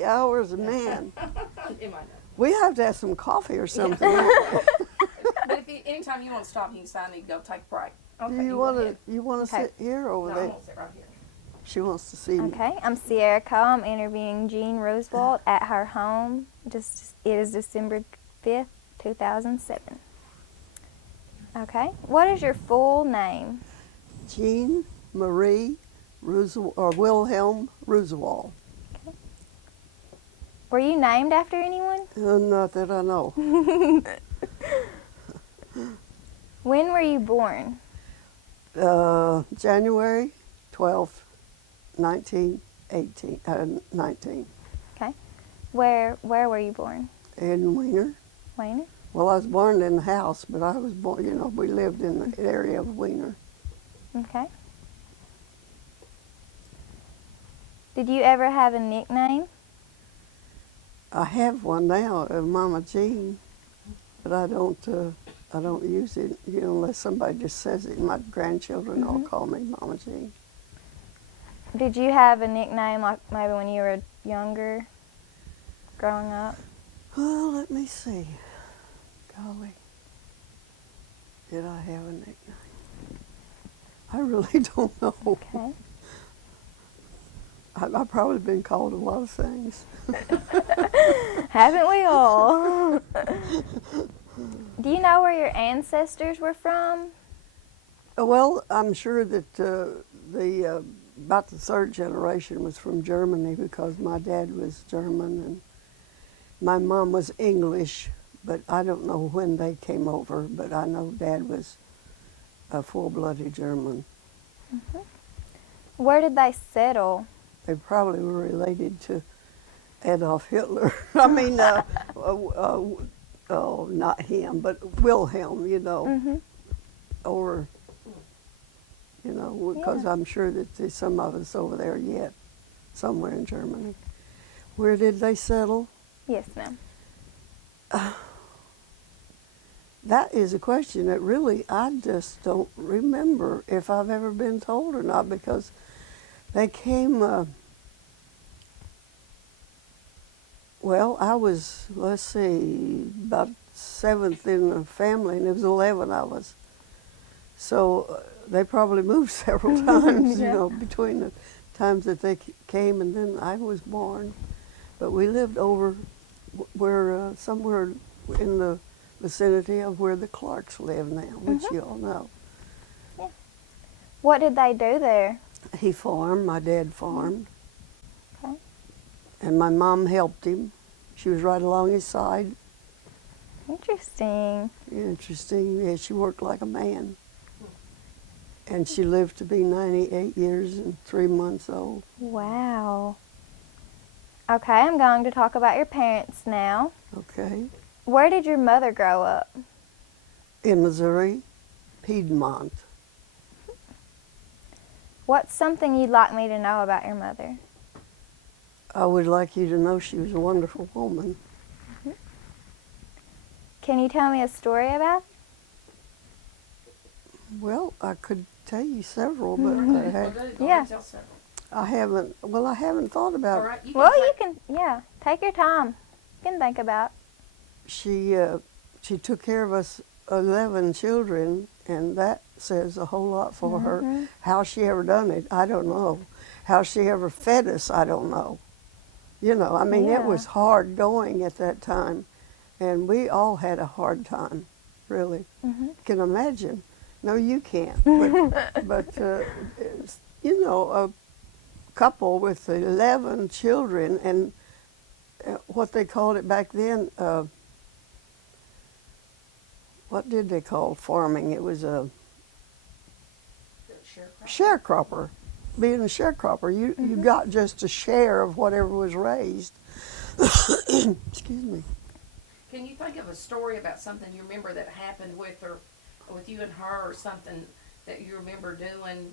50 hours, man. It might not. We have to have some coffee or something. But anytime you want to stop, you can sign me to go take a break. Okay, Do you go want ahead. to? You want to Okay. sit here or over No, there? I'm gonna sit right here. She wants to see me. Okay, I'm Sierra Cole. I'm interviewing Jean Rusewald at her home. It is December 5th, 2007. Okay, what is your full name? Jean Marie Rusewald, or Wilhelm Rusewald. Were you named after anyone? Not that I know. When were you born? January 12th, 19. Okay. Where were you born? In Wiener. Wayne? Well, I was born in the house, but I was born, we lived in the area of Wiener. Okay. Did you ever have a nickname? I have one now, Mama Jean, but I don't use it, unless somebody just says it. My grandchildren all call me Mama Jean. Did you have a nickname like maybe when you were younger, growing up? Well, let me see. Golly, did I have a nickname? I really don't know. Okay. I've probably been called a lot of things. Haven't we all? Do you know where your ancestors were from? Well, I'm sure that about the third generation was from Germany, because my dad was German and my mom was English, but I don't know when they came over, but I know Dad was a full-blooded German. Where did they settle? They probably were related to Adolf Hitler. I mean, not him, but Wilhelm, or, because I'm sure that there's some of us over there yet, somewhere in Germany. Where did they settle? Yes, ma'am. That is a question that really I just don't remember if I've ever been told or not, because they came, well, I was, let's see, about 7th in the family, and there was 11 of us. So they probably moved several times, between the times that they came and then I was born. But we lived over where, somewhere in the vicinity of where the Clarks live now, which you all know. Yeah. What did they do there? He farmed, my dad farmed. Okay. And my mom helped him. She was right along his side. Interesting. Interesting. Yeah, she worked like a man. And she lived to be 98 years and 3 months old. Wow. Okay, I'm going to talk about your parents now. Okay. Where did your mother grow up? In Missouri, Piedmont. What's something you'd like me to know about your mother? I would like you to know she was a wonderful woman. Can you tell me a story about her? Well, I could tell you several, but I haven't thought about All right, You can, take your time. You can think about. She took care of us 11 children, and that says a whole lot for her. How she ever done it, I don't know. How she ever fed us, I don't know. It was hard going at that time, and we all had a hard time, really. Can imagine. No, you can't. But a couple with 11 children, and what they called it back then, what did they call farming? It was a sharecropper. Being a sharecropper, you got just a share of whatever was raised. Excuse me. Can you think of a story about something you remember that happened with you and her, or something that you remember doing,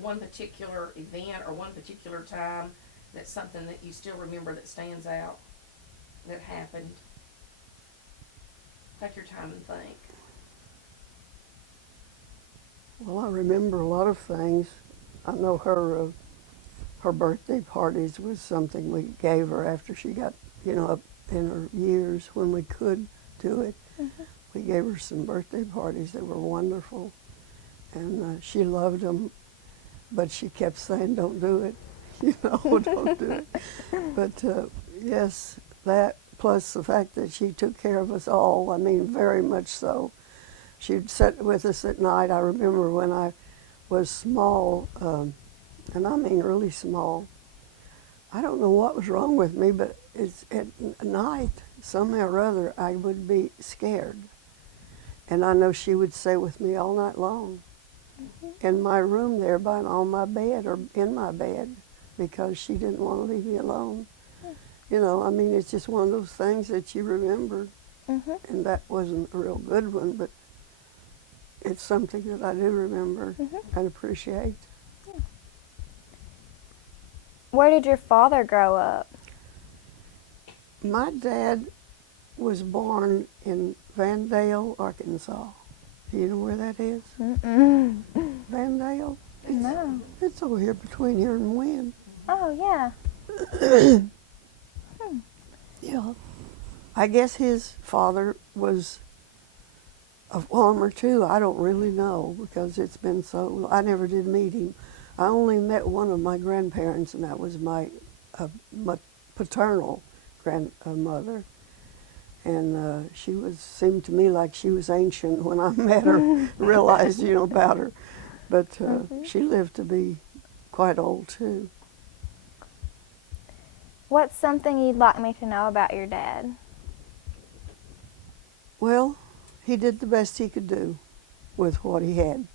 one particular event or one particular time, that's something that you still remember that stands out, that happened? Take your time and think. Well, I remember a lot of things. I know her her birthday parties was something we gave her after she got, up in her years when we could do it. Mm-hmm. We gave her some birthday parties that were wonderful, and she loved them, but she kept saying, don't do it, don't do it. But yes, that plus the fact that she took care of us all, I mean, very much so. She'd sit with us at night. I remember when I was small, and I mean really small, I don't know what was wrong with me, but it's at night, somehow or other, I would be scared. And I know she would stay with me all night long in my room there, on my bed or in my bed, because she didn't want to leave me alone. I mean, it's just one of those things that you remember, and that wasn't a real good one, but it's something that I do remember and appreciate. Where did your father grow up? My dad was born in Vandale, Arkansas. Do you know where that is? Mm-mm. Vandale? No. It's over here between here and Wynn. Oh, yeah. Yeah. I guess his father was a farmer too. I don't really know because it's been so, I never did meet him. I only met one of my grandparents, and that was my paternal grandmother. And she seemed to me like she was ancient when I met her, realized, about her. But she lived to be quite old too. What's something you'd like me to know about your dad? Well, he did the best he could do with what he had.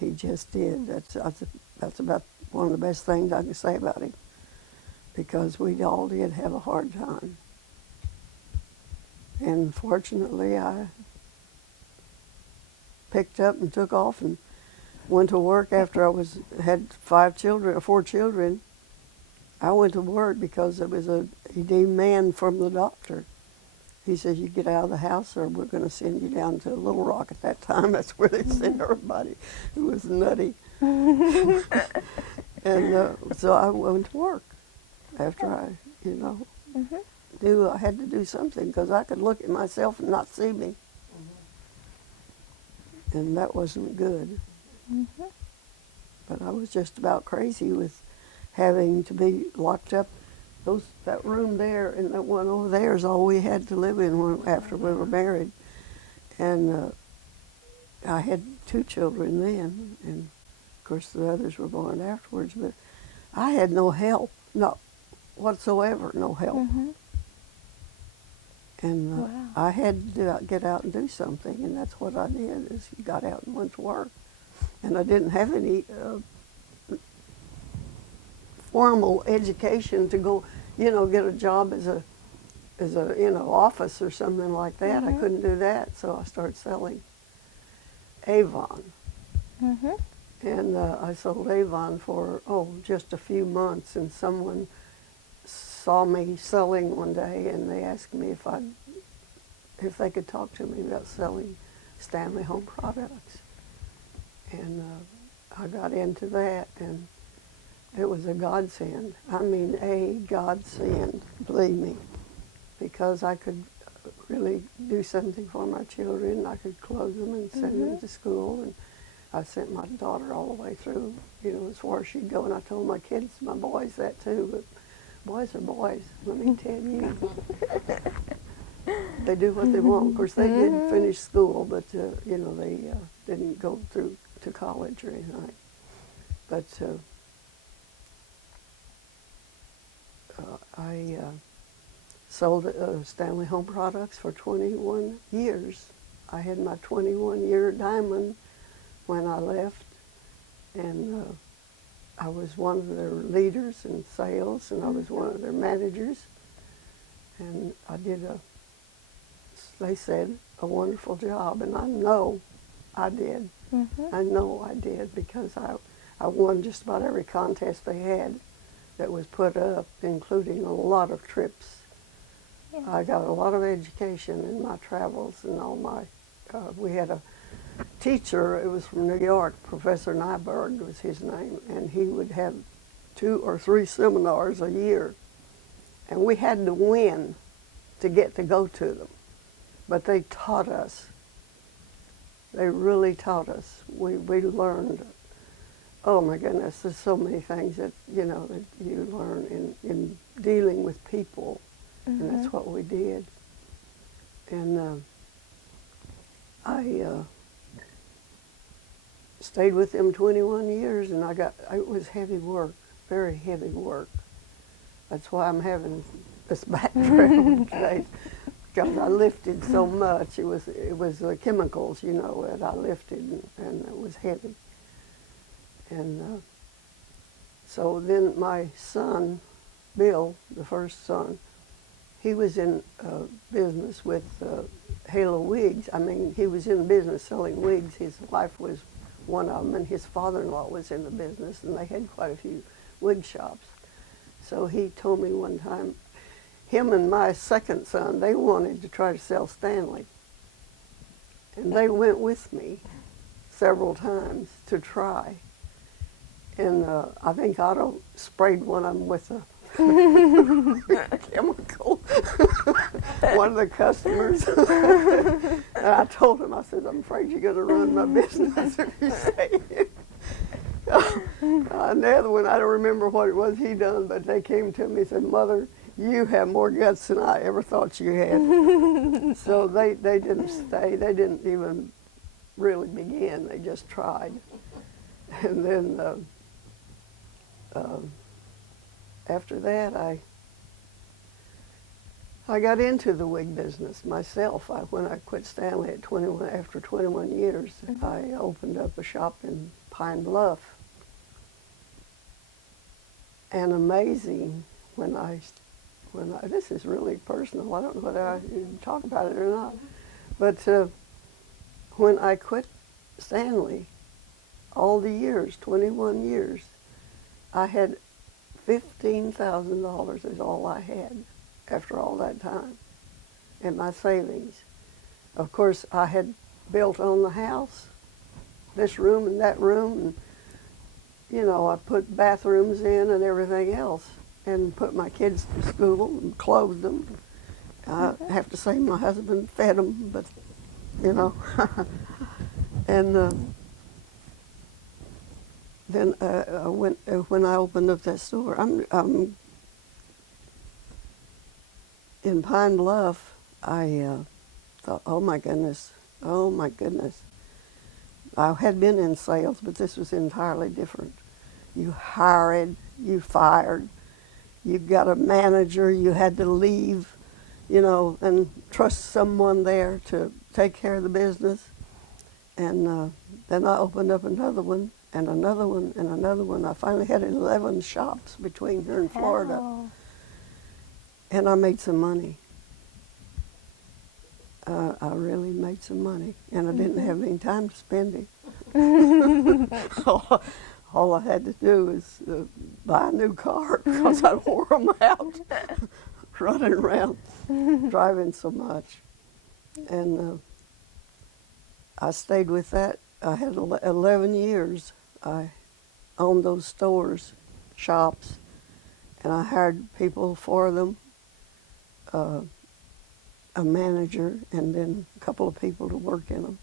He just did. That's about one of the best things I can say about him, because we all did have a hard time. And fortunately, I picked up and took off and went to work after I had 4 children. I went to work because it was he demand from the doctor. He says, you get out of the house or we're going to send you down to Little Rock at that time. That's where they sent everybody who was nutty. And so I went to work after I, knew I had to do something, because I could look at myself and not see me. And that wasn't good. But I was just about crazy with having to be locked up. That room there and that one over there is all we had to live in after we were married. And I had 2 children then, and of course the others were born afterwards, but I had no help, not whatsoever, no help. And Wow. I had to get out and do something, and that's what I did, is got out and went to work. And I didn't have any formal education to go, get a job as a office or something like that. I couldn't do that, so I started selling Avon. And I sold Avon for, just a few months, and someone saw me selling one day, and they asked me if they could talk to me about selling Stanley Home Products. And I got into that, and it was a godsend. I mean, a godsend, believe me, because I could really do something for my children. I could clothe them and send them to school, and I sent my daughter all the way through, as far as she'd go. And I told my kids, my boys, that too. But boys are boys, let me tell you. They do what they want. Of course, they did finish school, but they didn't go through to college or anything. But I sold Stanley Home Products for 21 years. I had my 21-year diamond when I left, and I was one of their leaders in sales, and I was one of their managers, and I did they said, a wonderful job, and I know I did. I know I did, because I won just about every contest they had that was put up, including a lot of trips. Yeah. I got a lot of education in my travels and all my, we had a teacher, it was from New York, Professor Nyberg was his name, and he would have 2 or 3 seminars a year, and we had to win to get to go to them. But they taught us. They really taught us. We learned. Oh my goodness, there's so many things that that you learn in dealing with people, and that's what we did. And I stayed with them 21 years, and it was heavy work, very heavy work. That's why I'm having this back trouble today, because I lifted so much. It was chemicals, that I lifted, and it was heavy. And so then my son, Bill, the first son, he was in business with Halo Wigs. I mean, he was in business selling wigs. His wife was one of them, and his father-in-law was in the business, and they had quite a few wig shops. So he told me one time, him and my second son, they wanted to try to sell Stanley. And they went with me several times to try. And I think Otto sprayed one of them with a chemical, one of the customers. And I told him, I said, I'm afraid you're going to ruin my business if you say it. And the other one, I don't remember what it was he done, but they came to me and said, Mother, you have more guts than I ever thought you had. So they didn't stay. They didn't even really begin. They just tried. And then after that, I got into the wig business myself. When I quit Stanley after 21 years, I opened up a shop in Pine Bluff. And amazing, this is really personal. I don't know whether I can talk about it or not. But when I quit Stanley, all the years, 21 years, I had $15,000 is all I had after all that time in my savings. Of course, I had built on the house, this room and that room, and I put bathrooms in and everything else, and put my kids to school and clothed them. I have to say my husband fed them, but and then when I opened up that store, I'm in Pine Bluff. I thought, oh my goodness. I had been in sales, but this was entirely different. You hired, you fired, you got a manager, you had to leave, and trust someone there to take care of the business. And then I opened up another one, and another one, and another one. I finally had 11 shops between here and Florida. Oh. And I made some money. I really made some money, and I didn't have any time to spend it. All I had to do was buy a new car because I wore them out, running around, driving so much. And I stayed with that. I had 11 years. I owned those stores, shops, and I hired people for them. A manager, and then a couple of people to work in them.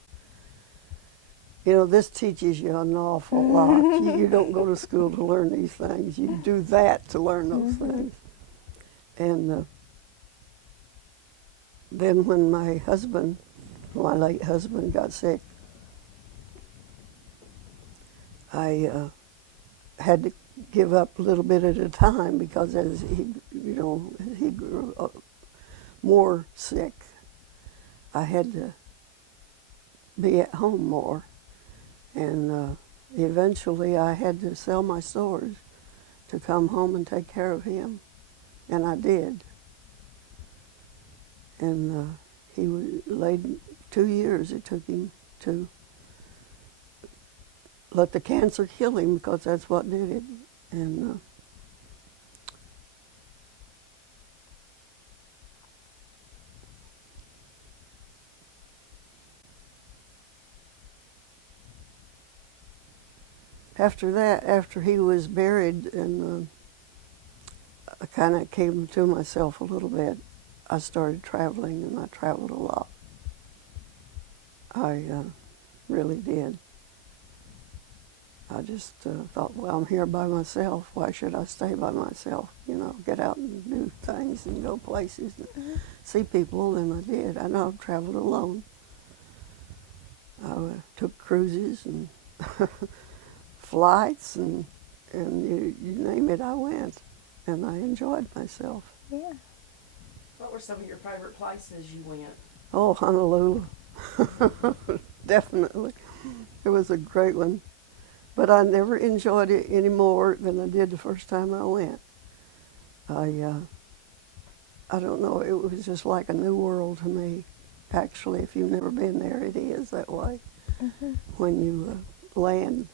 This teaches you an awful lot. You don't go to school to learn these things. You do that to learn those things. And then when my late husband got sick, I had to give up a little bit at a time, because as he grew more sick, I had to be at home more. And eventually I had to sell my stores to come home and take care of him. And I did. And he laid 2 years it took him to let the cancer kill him, because that's what did it. And after that, after he was buried, and I kind of came to myself a little bit, I started traveling, and I traveled a lot. I really did. I just thought, well, I'm here by myself. Why should I stay by myself? You know, get out and do things and go places and see people, and I did. I know I've traveled alone. I took cruises and flights, and you name it, I went, and I enjoyed myself. Yeah. What were some of your favorite places you went? Oh, Honolulu. Definitely. It was a great one. But I never enjoyed it any more than I did the first time I went. I don't know, it was just like a new world to me. Actually, if you've never been there, it is that way when you land.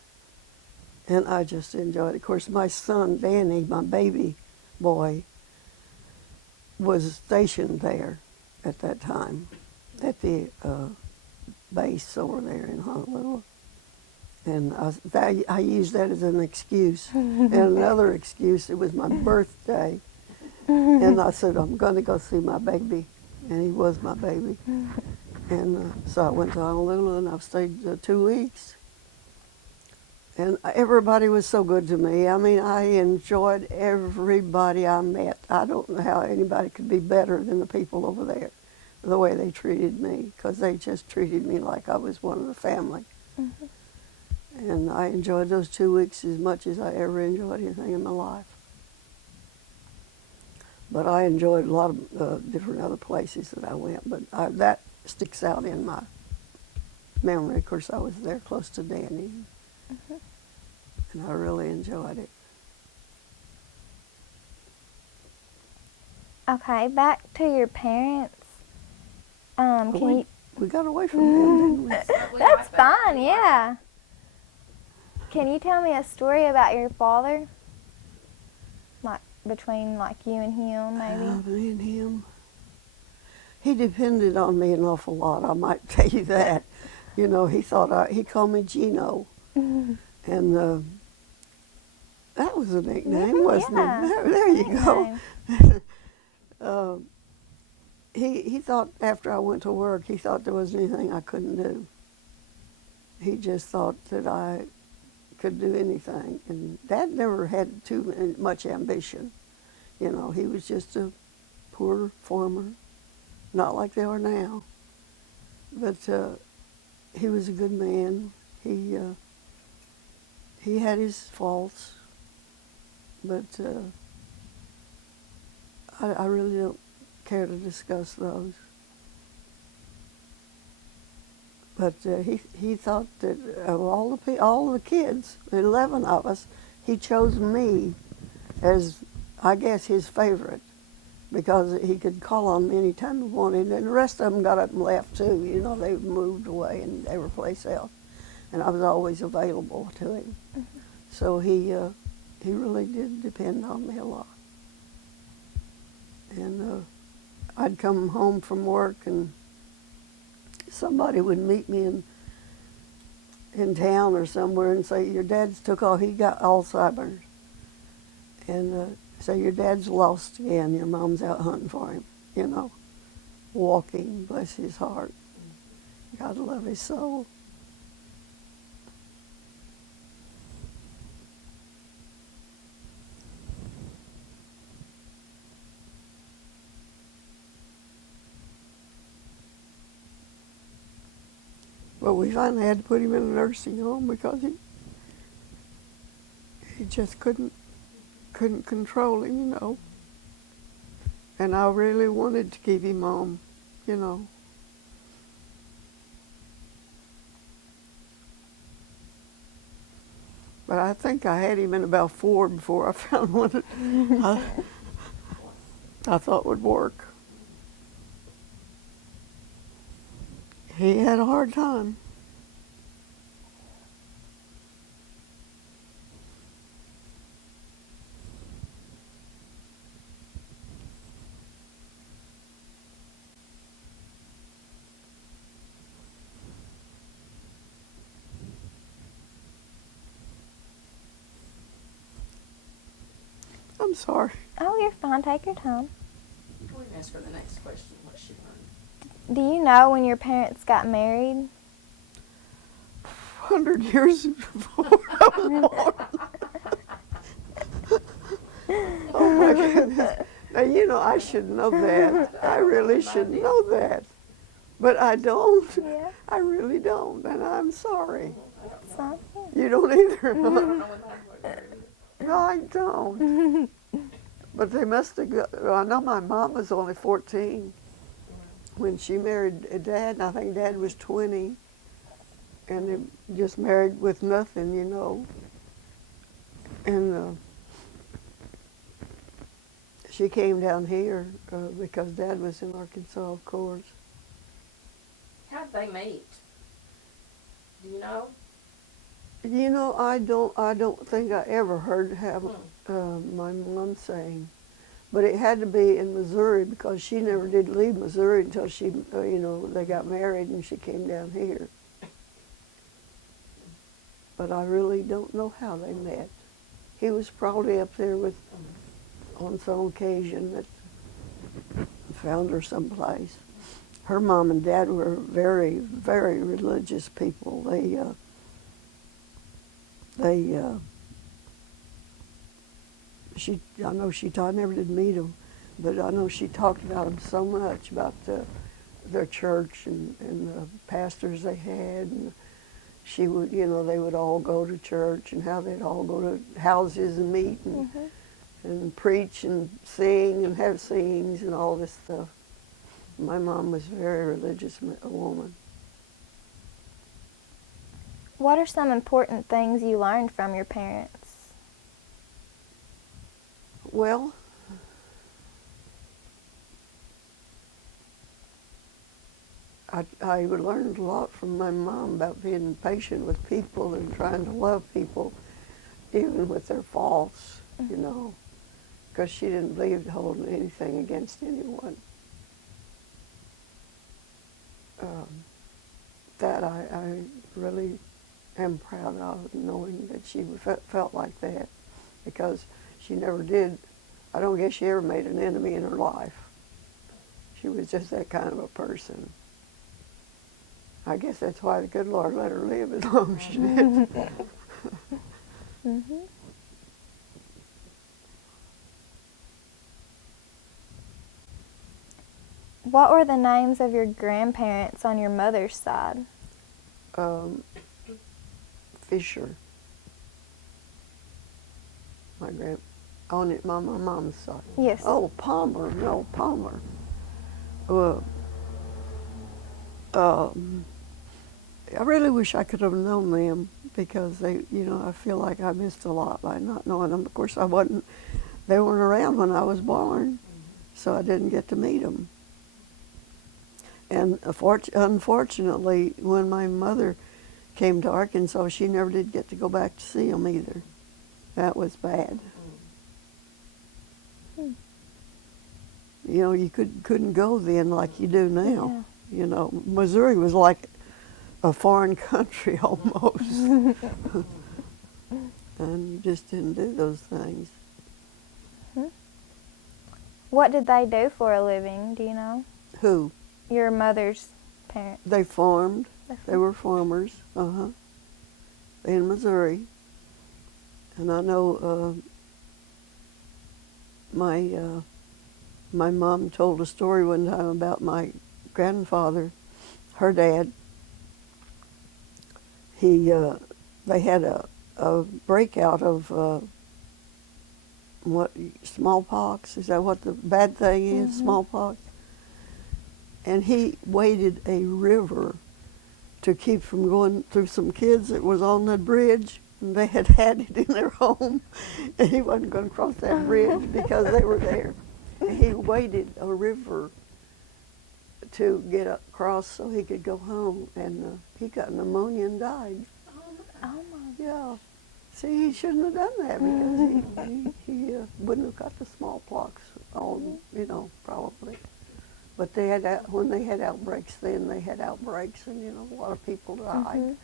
And I just enjoyed it. Of course, my son, Danny, my baby boy, was stationed there at that time, at the base over there in Honolulu. And I used that as an excuse. And another excuse, it was my birthday. And I said, I'm going to go see my baby. And he was my baby. And so I went to Honolulu, and I've stayed 2 weeks. And everybody was so good to me. I mean, I enjoyed everybody I met. I don't know how anybody could be better than the people over there, the way they treated me, because they just treated me like I was one of the family. And I enjoyed those 2 weeks as much as I ever enjoyed anything in my life. But I enjoyed a lot of different other places that I went, but that sticks out in my memory. Of course, I was there close to Danny, and I really enjoyed it. Okay, back to your parents. Can you? We got away from them, didn't we? That's fine. Yeah. Can you tell me a story about your father? Like between you and him, maybe? Me and him. He depended on me an awful lot, I might tell you that. You know, he called me Gino. And that was a nickname, wasn't yeah. it? There you go. He thought after I went to work, he thought there wasn't anything I couldn't do. He just thought that I could do anything. And Dad never had too much ambition. You know, he was just a poor farmer, not like they are now. But he was a good man. He had his faults, but I really don't care to discuss those. But he thought that of all the kids, 11 of us, he chose me as, I guess, his favorite, because he could call on me anytime he wanted. And the rest of them got up and left too. You know, they moved away and every place else, and I was always available to him. So he really did depend on me a lot. And I'd come home from work, and somebody would meet me in town or somewhere and say, your dad's took off, he got Alzheimer's. And say, your dad's lost again, your mom's out hunting for him, you know, walking, bless his heart. God love his soul. But we finally had to put him in a nursing home because he just couldn't control him, you know. And I really wanted to keep him home, you know. But I think I had him in about 4 before I found one that I thought would work. He had a hard time. I'm sorry. Oh, you're fine. Take your time. We can ask her the next question, what she learned. Do you know when your parents got married? 100 years before I was born. Oh my goodness. Now, you know, I should know that. I really should know that. But I don't. Yeah. I really don't, and I'm sorry. So, You don't either. I don't know when mine was married. No, I don't. But they must have got, I know my mom was only 14 when she married Dad, and I think Dad was 20. And they just married with nothing, you know. And she came down here because Dad was in Arkansas, of course. How'd they meet? Do you know? You know, I don't think I ever heard my mom saying, but it had to be in Missouri because she never did leave Missouri until she, you know, they got married and she came down here. But I really don't know how they met. He was probably up there with, on some occasion that found her someplace. Her mom and dad were very, very religious people. I know I never did meet them, but I know she talked about them so much, about their church and the pastors they had, and she would, you know, they would all go to church and how they'd all go to houses and meet and preach and sing and have singings and all this stuff. My mom was a very religious woman. what are some important things you learned from your parents? Well, I learned a lot from my mom about being patient with people and trying to love people, even with their faults, you know, because she didn't believe holding anything against anyone. That I really am proud of, knowing that she felt like that, because she never did. I don't guess she ever made an enemy in her life. She was just that kind of a person. I guess that's why the good Lord let her live as long as she did. What were the names of your grandparents on your mother's side? Fisher. On my mom's side. Yes. Oh, Palmer. No, Palmer. I really wish I could have known them, because they, you know, I feel like I missed a lot by not knowing them. Of course, they weren't around when I was born, so I didn't get to meet them. And unfortunately, when my mother came to Arkansas, she never did get to go back to see them either. That was bad. You know, you couldn't go then like you do now. Yeah. You know, Missouri was like a foreign country almost. And you just didn't do those things. What did they do for a living, do you know? Who? Your mother's parents. They farmed. They were farmers. In Missouri. And I know my mom told a story one time about my grandfather, her dad. They had a breakout of what, smallpox? Is that what the bad thing is? Smallpox? And he waded a river to keep from going through some kids that was on the bridge, and they had it in their home, and he wasn't going to cross that bridge because they were there. And he waded a river to get across so he could go home, and he got pneumonia and died. Oh my. Yeah. See, he shouldn't have done that, because he wouldn't have got the smallpox on, you know, probably. But they had when they had outbreaks then, they had outbreaks, and, you know, a lot of people died.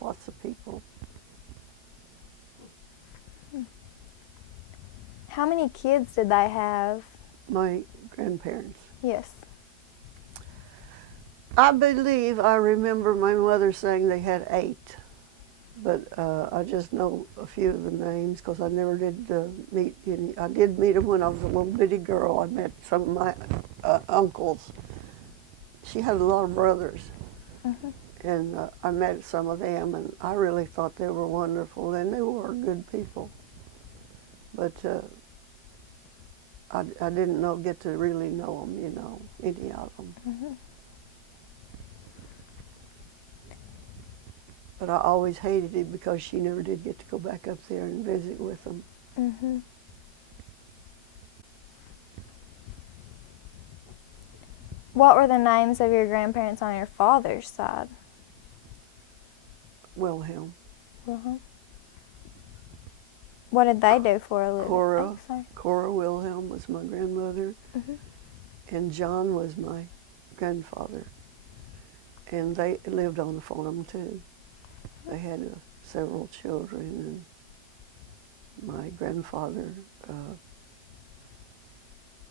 Lots of people. How many kids did they have? My grandparents. Yes. I believe I remember my mother saying they had 8, but I just know a few of the names because I never did meet any. I did meet them when I was a little bitty girl. I met some of my uncles. She had a lot of brothers, Mhm. and I met some of them, and I really thought they were wonderful, and they were good people. But I didn't get to really know them, any of them. Mhm. But I always hated it because she never did get to go back up there and visit with them. Mhm. What were the names of your grandparents on your father's side? Wilhelm. Uh-huh. What did they do for a living? Cora. Oh, sorry. Cora Wilhelm was my grandmother, Mhm. and John was my grandfather. And they lived on the farm too. They had several children, and my grandfather,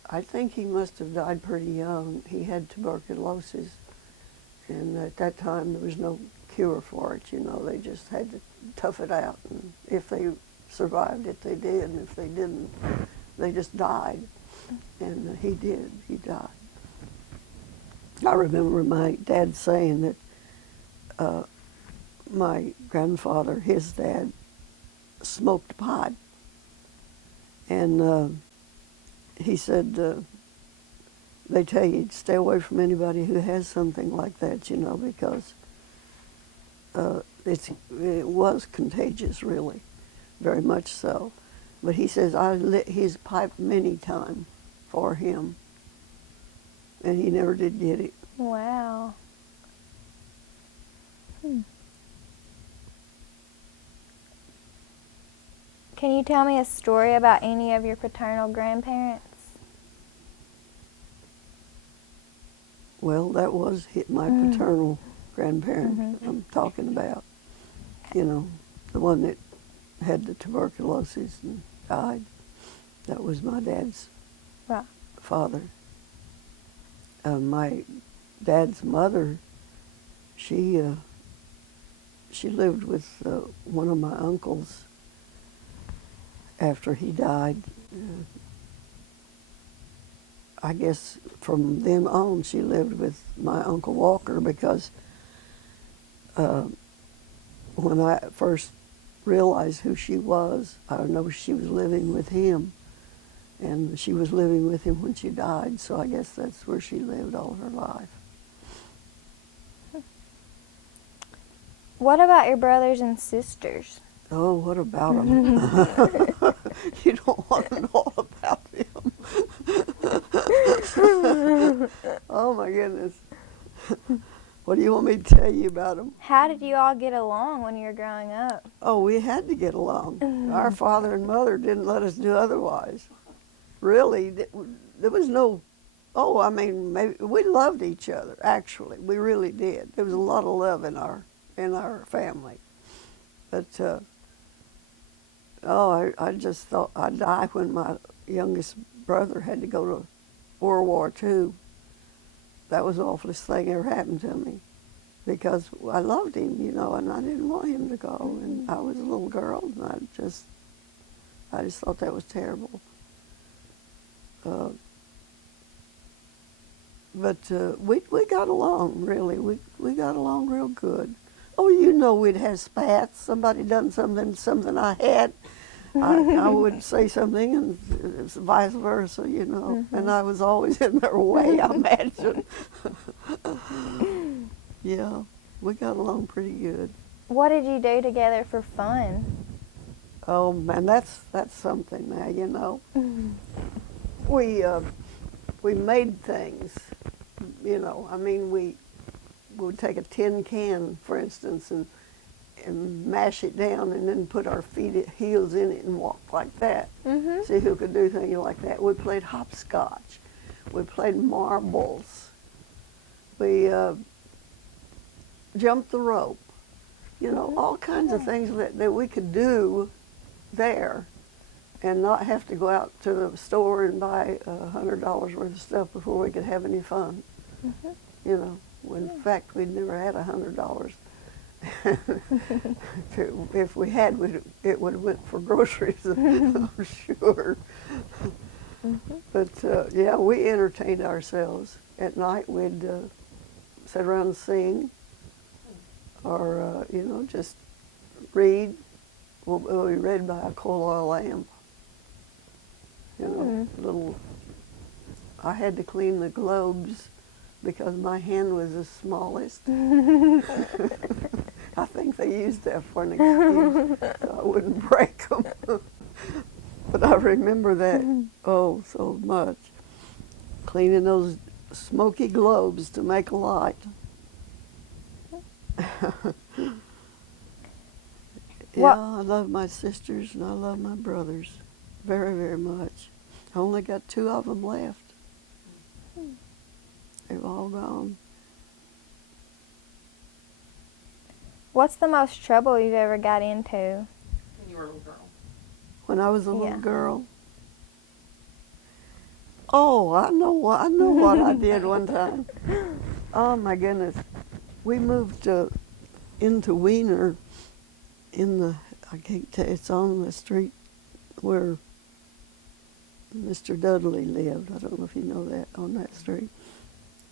I think he must have died pretty young. He had tuberculosis, and at that time there was no cure for it. They just had to tough it out, and if they survived it, they did, and if they didn't, they just died. And he did. He died. I remember my dad saying that my grandfather, his dad, smoked pot, and he said, they tell you to stay away from anybody who has something like that, because it was contagious, really, very much so. But he says, I lit his pipe many times for him, and he never did get it. Wow. Can you tell me a story about any of your paternal grandparents? Well, that was my paternal grandparent I'm talking about. The one that had the tuberculosis and died. That was my dad's Right. father. My dad's mother, she lived with one of my uncles after he died. I guess from then on she lived with my Uncle Walker because when I first realized who she was, I know she was living with him, and she was living with him when she died, so I guess that's where she lived all her life. What about your brothers and sisters? Oh, what about them? You don't want to know all about them. Oh my goodness. What do you want me to tell you about them? How did you all get along when you were growing up? Oh, we had to get along. Our father and mother didn't let us do otherwise. Really, there was no, maybe we loved each other, actually. We really did. There was a lot of love in our family. But, I just thought I'd die when my youngest brother had to go to World War II. That was the awfulest thing ever happened to me because I loved him, and I didn't want him to go. And I was a little girl, and I just thought that was terrible. But we got along, really. We got along real good. Oh, we'd have spats. Somebody done something I had. I would say something, and it's vice versa, And I was always in their way, I imagine. Yeah, we got along pretty good. What did you do together for fun? Oh man, that's something now, We made things, we would take a tin can, for instance, and mash it down and then put our heels in it and walk like that. Mm-hmm. See who could do things like that. We played hopscotch. We played marbles. We jumped the rope. All kinds of things that we could do there. and not have to go out to the store and buy $100 worth of stuff before we could have any fun. Mhm. You know, when in fact we'd never had $100. If we had, it would have went for groceries, I'm sure. Mhm. But yeah, we entertained ourselves. At night we'd sit around and sing, or you know, just read. Well, we read by a coal oil lamp. You know, little. I had to clean the globes because my hand was the smallest. I think they used that for an excuse so I wouldn't break them. But I remember that, oh, so much. Cleaning those smoky globes to make a light. Yeah, I love my sisters and I love my brothers very, very much. I only got 2 of them left. They've all gone. What's the most trouble you've ever got into? When you were a little girl. When I was a Yeah. little girl. Oh, I know what I did one time. Oh my goodness. We moved into Wiener in the, I can't tell, it's on the street where Mr. Dudley lived. I don't know if you know that, on that street.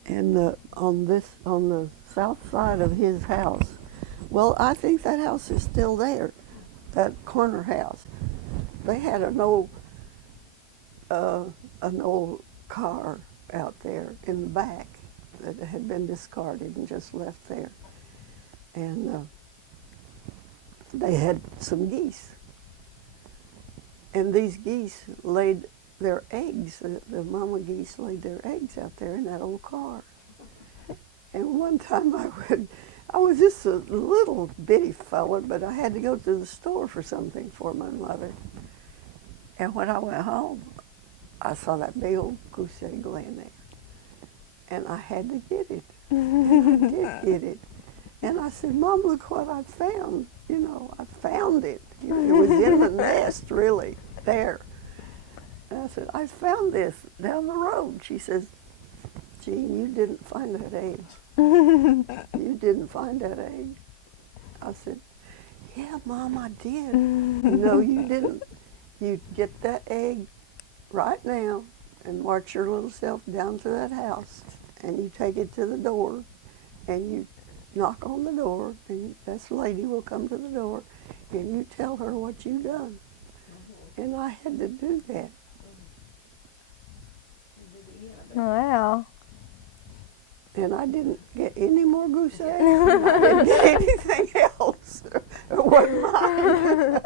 And on the south side of his house, well, I think that house is still there, that corner house. They had an old car out there in the back that had been discarded and just left there. And they had some geese. And these geese laid their eggs, the mama geese laid their eggs out there in that old car. And one time I was just a little bitty fella, but I had to go to the store for something for my mother. And when I went home, I saw that big old goose egg laying there. And I had to get it. And I did get it. And I said, Mom, look what I found. You know, I found it. You know, it was in the nest, really, there. And I said, I found this down the road. She says, Jean, you didn't find that egg. You didn't find that egg. I said, yeah, Mom, I did. No, you didn't. You get that egg right now and march your little self down to that house, and you take it to the door, and you knock on the door, and this lady will come to the door, and you tell her what you've done. And I had to do that. Wow. And I didn't get any more goose eggs. And I didn't get anything else. It wasn't mine.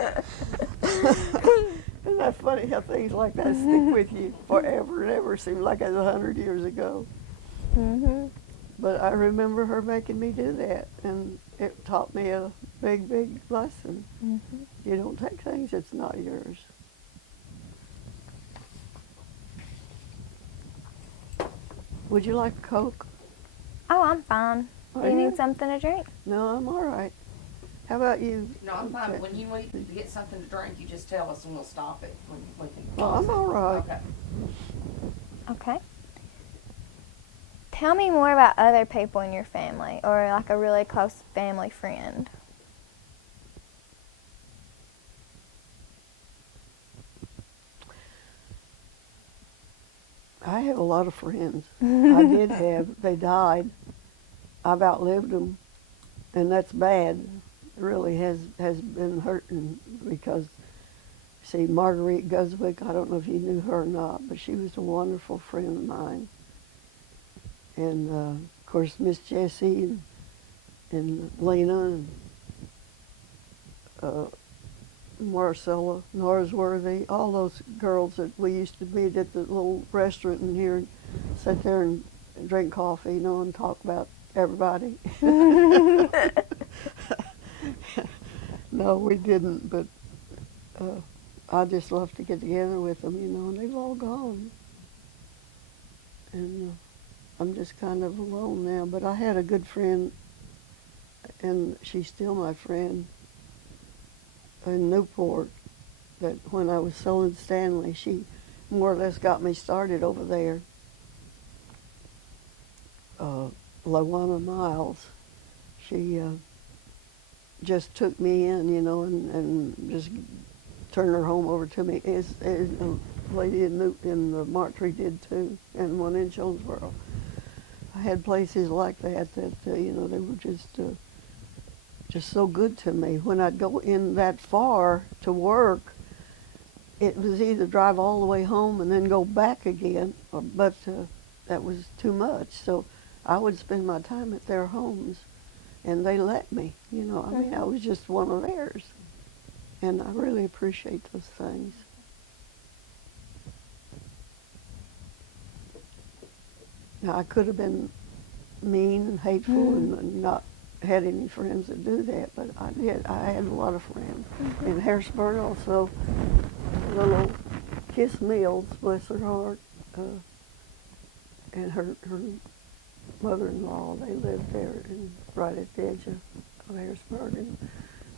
Isn't that funny how things like that stick with you forever and ever? Seems like it was 100 years ago. Mhm. But I remember her making me do that, and it taught me a big, big lesson. Mhm. You don't take things that's not yours. Would you like a Coke? Oh, I'm fine. Do Are you you? need something to drink? No, I'm all right. How about you? No, I'm fine. Okay. When you need to get something to drink, you just tell us and we'll stop it. We can Well, I'm all right. Okay. Okay. Tell me more about other people in your family, or like a really close family friend. I have a lot of friends. I did have. They died. I've outlived them, and that's bad. It really has been hurting because, see, Marguerite Guswick, I don't know if you knew her or not, but she was a wonderful friend of mine. And, of course, Miss Jessie and Lena and Marcella Norsworthy, all those girls that we used to meet at the little restaurant in here and sit there and drink coffee, you know, and talk about everybody. No, we didn't, but I just love to get together with them, you know, and they've all gone. And I'm just kind of alone now, but I had a good friend, and she's still my friend, in Newport, that when I was selling Stanley, she more or less got me started over there. Lawana Miles, she just took me in, you know, and just turned her home over to me. As a lady in the Martree did too, and one in Jonesboro. I had places like that you know, they were just so good to me. When I'd go in that far to work, it was either drive all the way home and then go back again, but that was too much. So I would spend my time at their homes, and they let me. You know, I mean, I was just one of theirs, and I really appreciate those things. Now, I could have been mean and hateful and not had any friends that do that, but I did. I had a lot of friends. In Harrisburg also, little Kiss Mills, bless her heart, and her mother-in-law, they lived there right at the edge of Harrisburg, and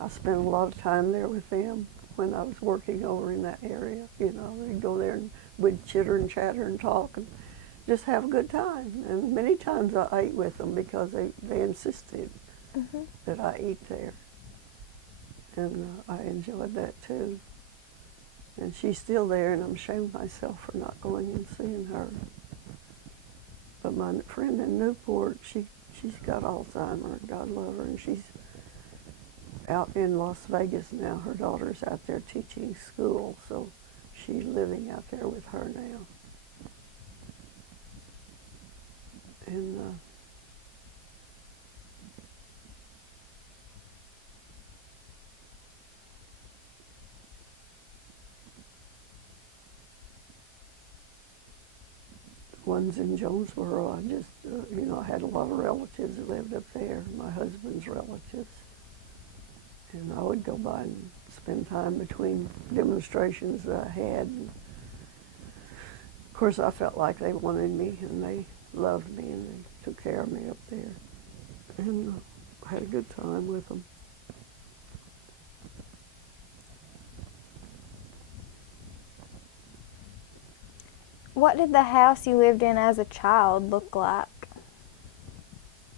I spent a lot of time there with them when I was working over in that area. You know, we'd go there and we'd chitter and chatter and talk and just have a good time. And many times I ate with them because they insisted that I eat there. And I enjoyed that too. And she's still there, and I'm ashamed of myself for not going and seeing her. But my friend in Newport, she's got Alzheimer's, God love her, and she's out in Las Vegas now. Her daughter's out there teaching school, so she's living out there with her now. And ones in Jonesboro, I just, you know, I had a lot of relatives that lived up there, my husband's relatives. And I would go by and spend time between demonstrations that I had. And of course, I felt like they wanted me, and they loved me, and they took care of me up there. And I had a good time with them. What did the house you lived in as a child look like?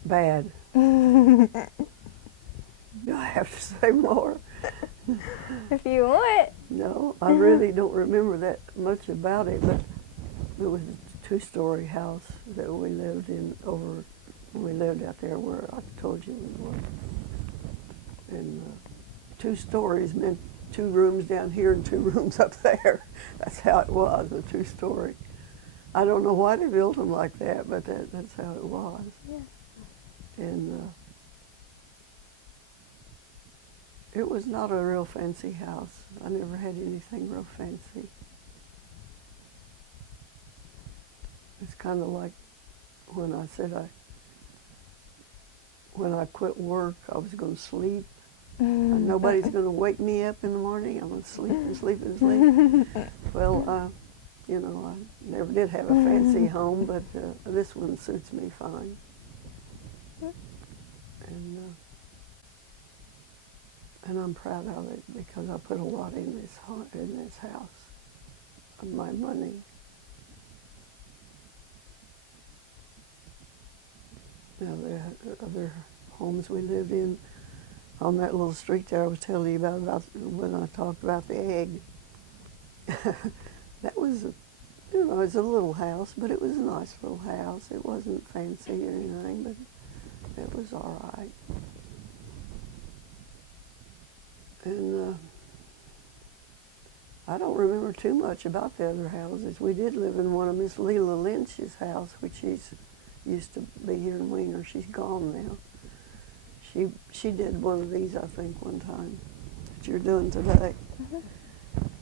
Bad. Do I have to say more? If you want. No, I really don't remember that much about it, but it was a two-story house that we lived in we lived out there where I told you we were. And 2 stories meant 2 rooms down here and 2 rooms up there. That's how it was, a 2-story. I don't know why they built them like that, but that's how it was. Yeah. And it was not a real fancy house. I never had anything real fancy. It's kind of like when I said when I quit work, I was going to sleep. And nobody's going to wake me up in the morning. I'm going to sleep and sleep and sleep. Well, you know, I never did have a fancy home, but this one suits me fine. And I'm proud of it because I put a lot in this house of my money. Now, there are other homes we lived in on that little street there I was telling you about when I talked about the egg. That was, you know, it's a little house, but it was a nice little house. It wasn't fancy or anything, but it was all right. And I don't remember too much about the other houses. We did live in one of Miss Leila Lynch's house, which used to be here in Wiener. She's gone now. She did one of these, I think, one time that you're doing today.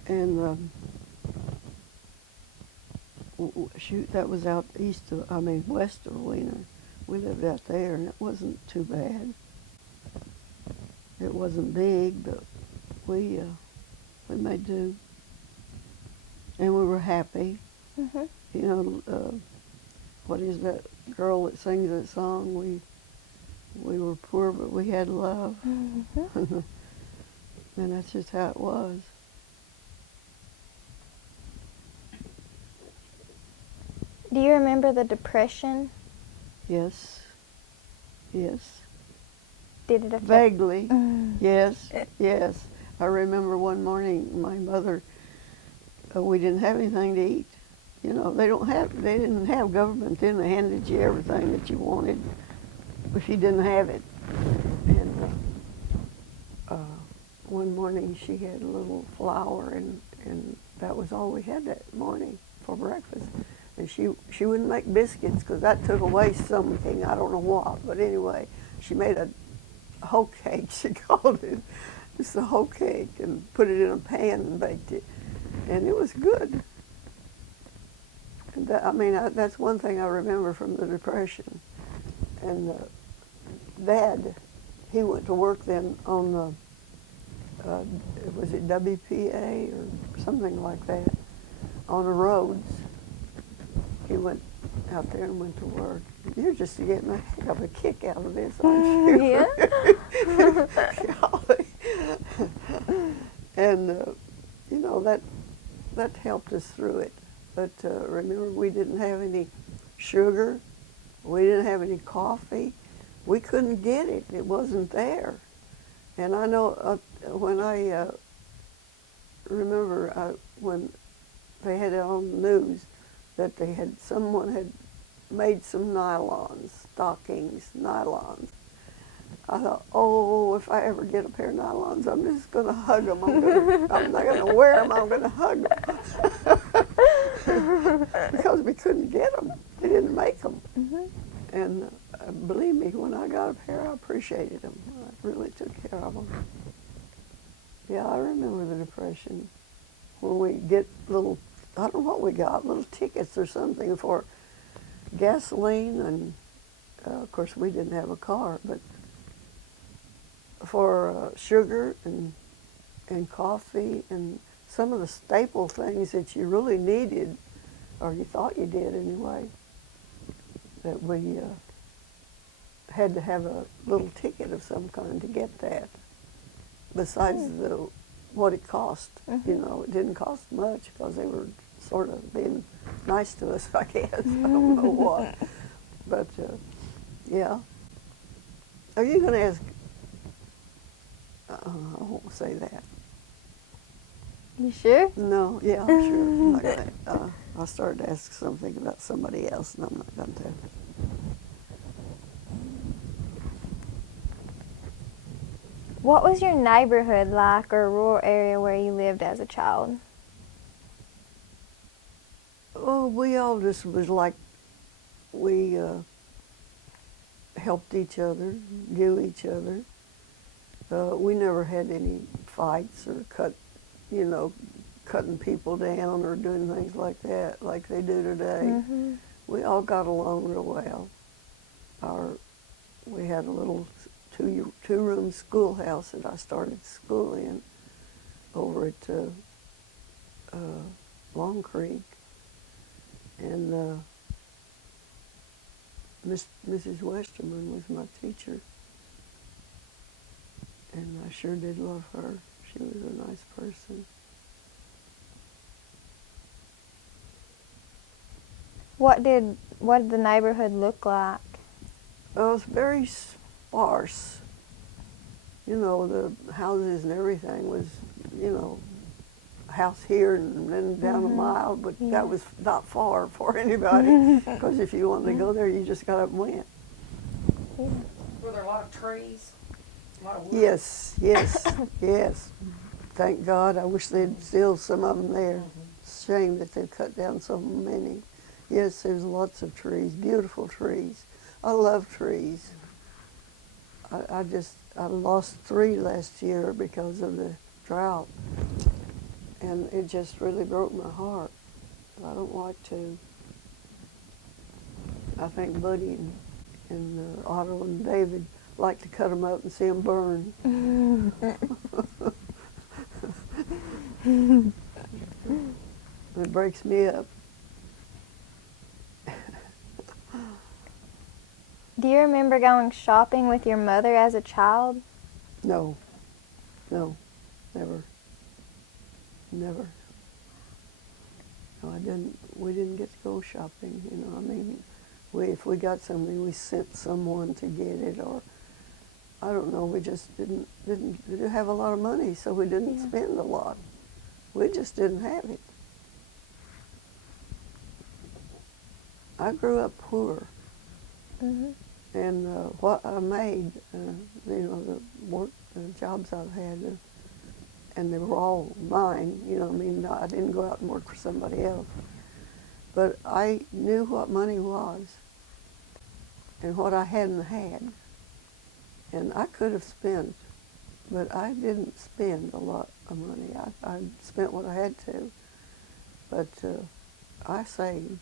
And shoot, that was out west of Wiener. We lived out there, and it wasn't too bad. It wasn't big, but we made do, and we were happy. You know, what is that girl that sings that song? We were poor, but we had love. And that's just how it was. Do you remember the Depression? Yes, yes. Did it affect? Vaguely, yes, yes. I remember one morning my mother, we didn't have anything to eat. You know, they didn't have government then. They handed you everything that you wanted if you didn't have it. And one morning she had a little flour, and that was all we had that morning for breakfast. And she wouldn't make biscuits because that took away something, I don't know what. But anyway, she made a hoe cake, she called it. Just a hoe cake, and put it in a pan and baked it. And it was good. And that, I mean, that's one thing I remember from the Depression. And Dad, he went to work then on the, was it WPA or something like that, on the roads. He went out there and went to work. You're just getting a heck of a kick out of this, aren't you? Yeah. Golly. And, you know, that helped us through it. But remember, we didn't have any sugar. We didn't have any coffee. We couldn't get it. It wasn't there. And I know when I remember when they had it on the news that someone had made some nylons, stockings, nylons. I thought, oh, if I ever get a pair of nylons, I'm just going to hug them. I'm not going to wear them. I'm going to hug them. Because we couldn't get them. They didn't make them. Mm-hmm. And believe me, when I got a pair, I appreciated them. I really took care of them. Yeah, I remember the Depression. When we get little, I don't know what we got, little tickets or something for gasoline, and of course we didn't have a car, but for sugar and coffee and some of the staple things that you really needed, or you thought you did anyway, that we had to have a little ticket of some kind to get that. Besides what it cost, you know, it didn't cost much because they were sort of being nice to us, I guess. I don't know what, but yeah. Are you going to ask? I won't say that. You sure? No, yeah, I'm sure. I'm not gonna, I started to ask something about somebody else, and I'm not going to. What was your neighborhood like, or rural area where you lived as a child? Oh, we all just was like, we helped each other, knew each other. We never had any fights or cutting people down or doing things like that, like they do today. Mm-hmm. We all got along real well. We had a little two-room schoolhouse that I started school in over at Long Creek, and Mrs. Westerman was my teacher, and I sure did love her. She was a nice person. What did the neighborhood look like? It was very sparse. You know, the houses and everything was, you know, a house here and then down a mile, but that was not far for anybody, because if you wanted to go there, you just got up and went. Yeah. Were there a lot of trees? A lot of wood? Yes, yes, yes. Thank God. I wish they'd still some of them there. It's a shame that they've cut down so many. Yes, there's lots of trees, beautiful trees. I love trees. I lost 3 last year because of the drought, and it just really broke my heart. I don't like to. I think Buddy and Otto and David like to cut them up and see them burn. It breaks me up. Do you remember going shopping with your mother as a child? No, never. No, I We didn't get to go shopping. You know, I mean, if we got something, we sent someone to get it, or I don't know. We just didn't have a lot of money, so we didn't Yeah. spend a lot. We just didn't have it. I grew up poor, Mhm. and what I made, you know, the jobs I've had, and they were all mine. You know, I mean, I didn't go out and work for somebody else. But I knew what money was and what I hadn't had. And I could have spent, but I didn't spend a lot of money. I spent what I had to. But I saved.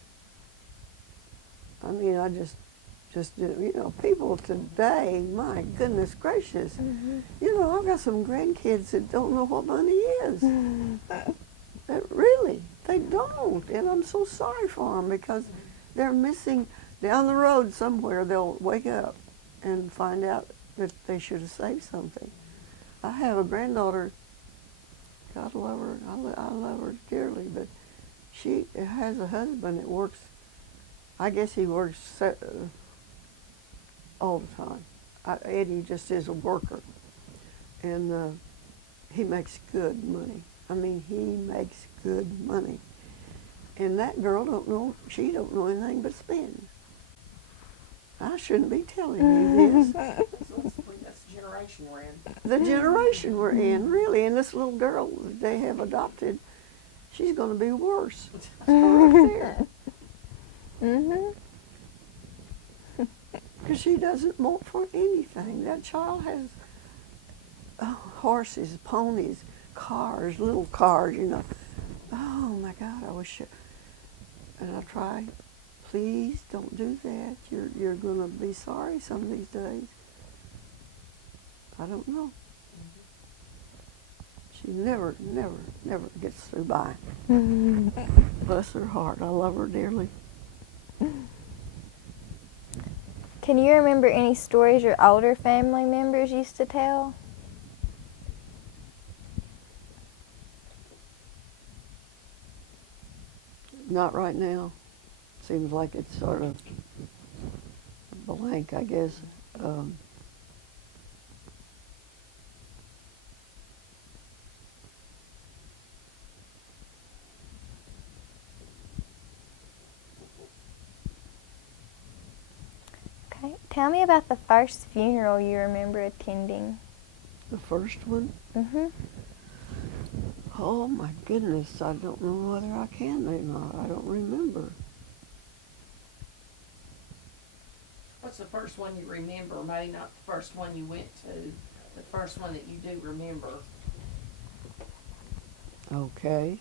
I mean, I just did, you know, people today, my goodness gracious, you know, I've got some grandkids that don't know what money is. That really, they don't. And I'm so sorry for them because they're missing, down the road somewhere, they'll wake up and find out that they should have saved something. I have a granddaughter, God love her, I love her dearly, but she has a husband that works, I guess he works all the time. Eddie just is a worker, and he makes good money. I mean, he makes good money. And that girl she don't know anything but spend. I shouldn't be telling you this. That's the generation we're in. The generation we're in, really, and this little girl that they have adopted, she's going to be worse. Right there. Mhm. Because she doesn't want for anything. That child has horses, ponies, cars, little cars, you know. Oh my God, I wish. And I try, please don't do that. You're going to be sorry some of these days. I don't know. She never gets through by. Bless her heart. I love her dearly. Can you remember any stories your older family members used to tell? Not right now. Seems like it's sort of blank, I guess. Okay. Tell me about the first funeral you remember attending. The first one? Mhm. Oh my goodness, I don't know whether I can or not. I don't remember. What's the first one you remember? Maybe not the first one you went to, the first one that you do remember. Okay.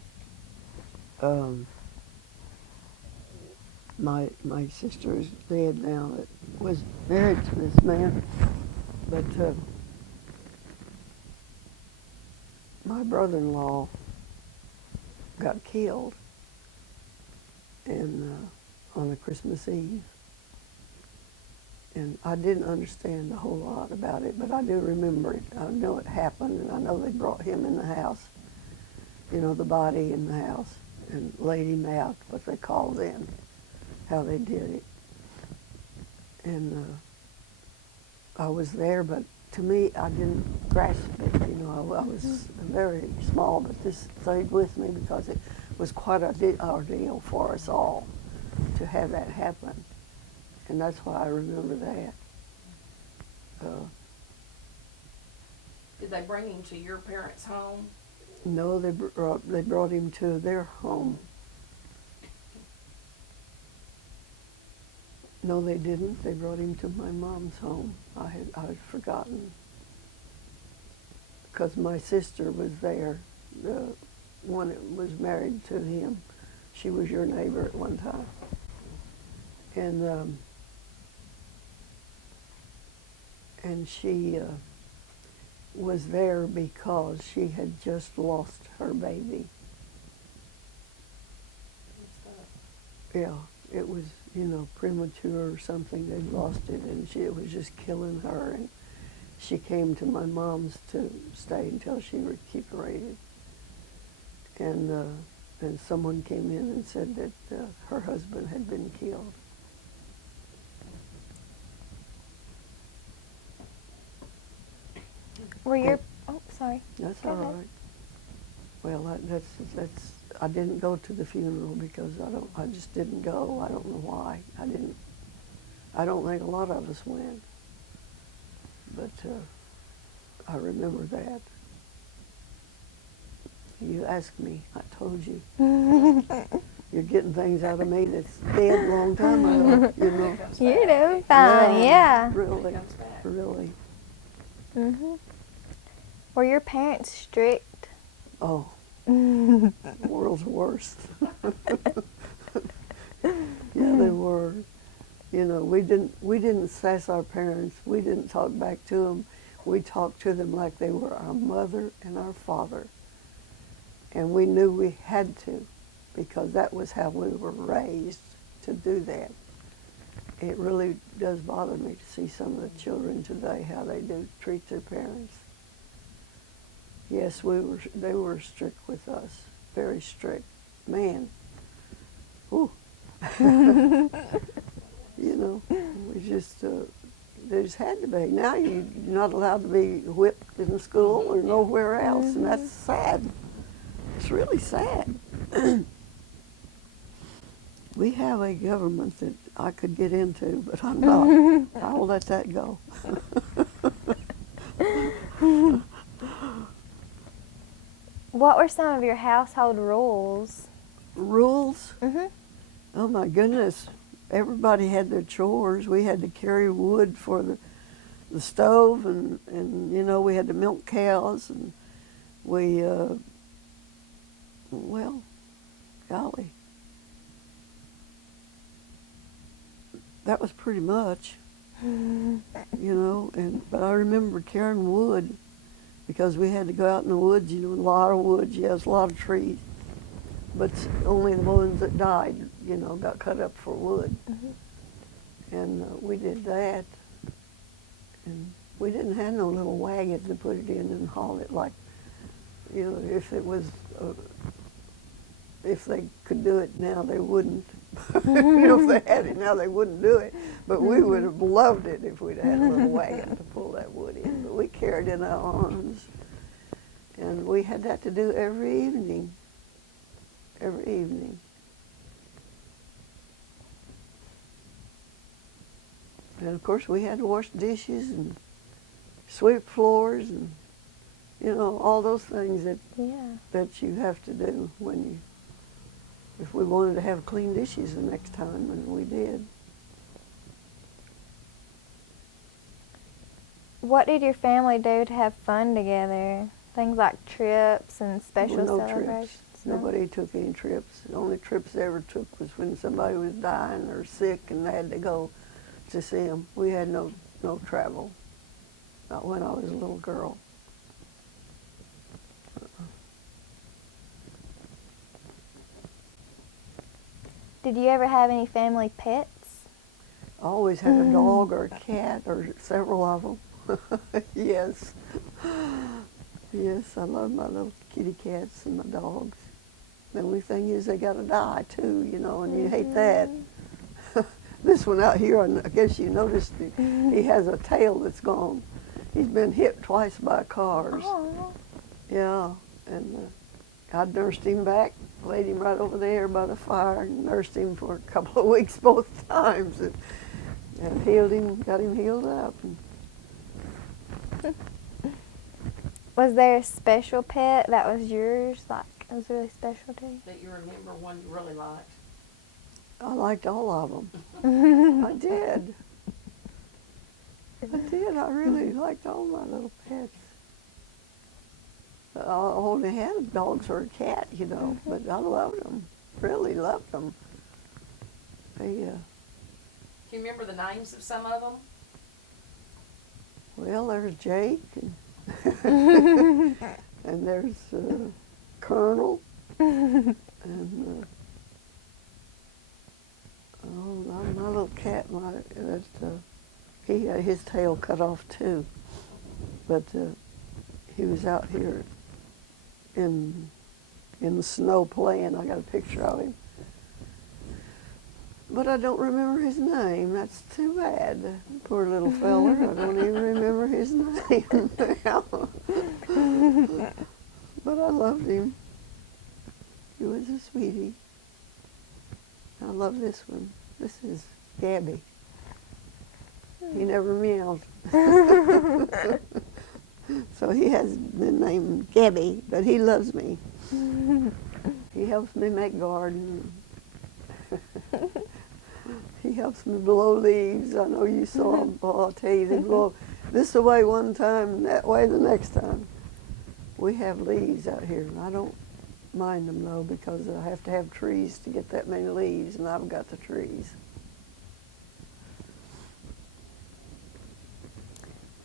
My sister is dead now that was married to this man, but my brother-in-law got killed and on a Christmas Eve. And I didn't understand a whole lot about it, but I do remember it. I know it happened, and I know they brought him in the house, you know, the body in the house, and laid him out, what they called then, how they did it. And I was there, but to me, I didn't grasp it. You know, I was very small, but this stayed with me because it was quite an ordeal for us all to have that happen. And that's why I remember that. Did they bring him to your parents' home? No, they brought him to their home. No, they didn't. They brought him to my mom's home. I had forgotten. Because my sister was there, the one that was married to him. She was your neighbor at one time. And she was there because she had just lost her baby. Yeah, it was, you know, premature or something. They'd lost it, and it was just killing her. And she came to my mom's to stay until she recuperated. And and someone came in and said that her husband had been killed. Were your oh sorry. That's Go all ahead. right. Well, that's. I didn't go to the funeral because I just didn't go. I don't know why. I didn't. I don't think a lot of us went, but I remember that. You asked me. I told you. You're getting things out of me that's dead a long time ago. You know. It comes You're back. doing fine, yeah. Really, It comes back. really. Mhm. Were your parents strict? Oh, the world's worst. Yeah, they were. You know, we didn't sass our parents. We didn't talk back to them. We talked to them like they were our mother and our father. And we knew we had to, because that was how we were raised to do that. It really does bother me to see some of the children today, how they do treat their parents. Yes, they were strict with us, very strict. Man, ooh. You know, we just, they just had to be. Now you're not allowed to be whipped in school or nowhere else, and that's sad. It's really sad. We have a government that I could get into, but I'm not. I'll let that go. What were some of your household rules? Rules? Mhm. Oh my goodness. Everybody had their chores. We had to carry wood for the stove, and you know, we had to milk cows, and we, well, golly. That was pretty much, you know, but I remember carrying wood because we had to go out in the woods, you know, a lot of woods, yes, a lot of trees, but only the ones that died, you know, got cut up for wood. And we did that, and we didn't have no little wagon to put it in and haul it like, you know, if it was, if they could do it now, they wouldn't. You know, if they had it now, they wouldn't do it. But we would have loved it if we'd had a little wagon to pull that wood in. But we carried it in our arms, and we had that to do every evening. Every evening. And of course, we had to wash dishes and sweep floors and, you know, all those things that you have to do when you, if we wanted to have clean dishes the next time, and we did. What did your family do to have fun together? Things like trips and special No celebrations? trips. Nobody took any trips. The only trips they ever took was when somebody was dying or sick and they had to go to see them. We had no travel. Not when I was a little girl. Did you ever have any family pets? I always had a dog or a cat or several of them. Yes. Yes, I love my little kitty cats and my dogs. The only thing is they gotta die too, you know, and you hate that. This one out here, I guess you noticed, he has a tail that's gone. He's been hit twice by cars. Oh. Yeah, and I nursed him back, laid him right over there by the fire, and nursed him for a couple of weeks both times, and healed him, got him healed up. Was there a special pet that was yours, like it was really special to you? That you remember one you really liked? I liked all of them. I did. I did. I really liked all my little pets. I only had dogs or a cat, you know, but I loved them. Really loved them. They, Do you remember the names of some of them? well, there's Jake, and, and there's Colonel, and my little cat, he had his tail cut off too, but he was out here in in the snow playing. I got a picture of him. But I don't remember his name. That's too bad. Poor little feller. I don't even remember his name now. But I loved him. He was a sweetie. I love this one. This is Gabby. He never meowed. So he has the name Gabby, but he loves me. He helps me make garden. He helps me blow leaves. I know you saw him. Oh, I'll tell you, they blow this away one time and that way the next time. We have leaves out here. I don't mind them though because I have to have trees to get that many leaves, and I've got the trees.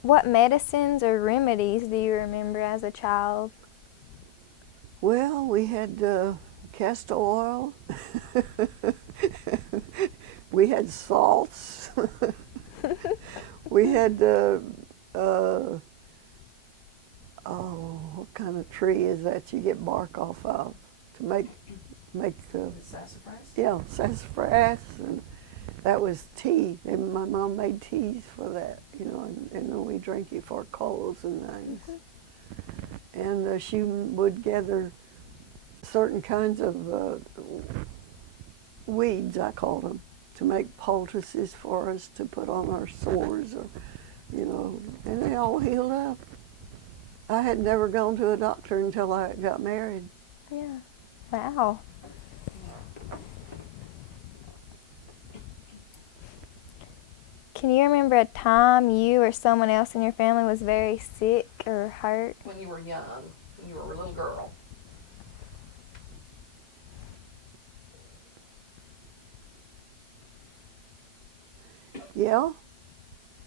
What medicines or remedies do you remember as a child? Well, we had castor oil. We had salts. We had, what kind of tree is that you get bark off of to make Sassafras? yeah, sassafras, and that was tea. And my mom made teas for that, you know, and then we drank it for colds and things. And she would gather certain kinds of weeds, I call them, to make poultices for us to put on our sores, or, you know, and they all healed up. I had never gone to a doctor until I got married. Yeah. Wow. Can you remember a time you or someone else in your family was very sick or hurt? When you were young, when you were a little girl. Yeah.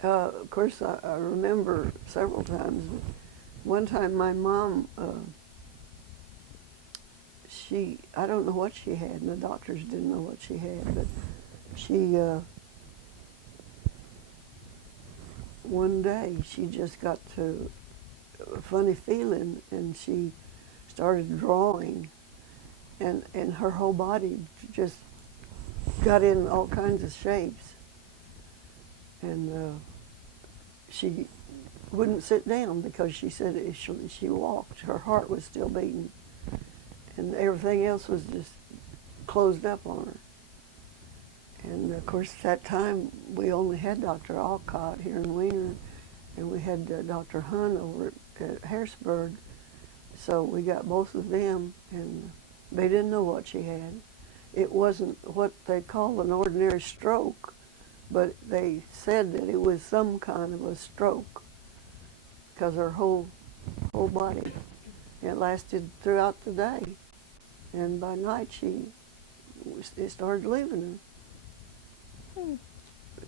Of course, I remember several times. One time my mom, I don't know what she had, and the doctors didn't know what she had, but she, one day she just got to a funny feeling, and she started drawing, and her whole body just got in all kinds of shapes. And she wouldn't sit down because she said if she walked, her heart was still beating, and everything else was just closed up on her. And of course, at that time we only had Dr. Alcott here in Wiener, and we had Dr. Hunt over at Harrisburg. So we got both of them, and they didn't know what she had. It wasn't what they call an ordinary stroke, but they said that it was some kind of a stroke because her whole body. It lasted throughout the day, and by night it started leaving her.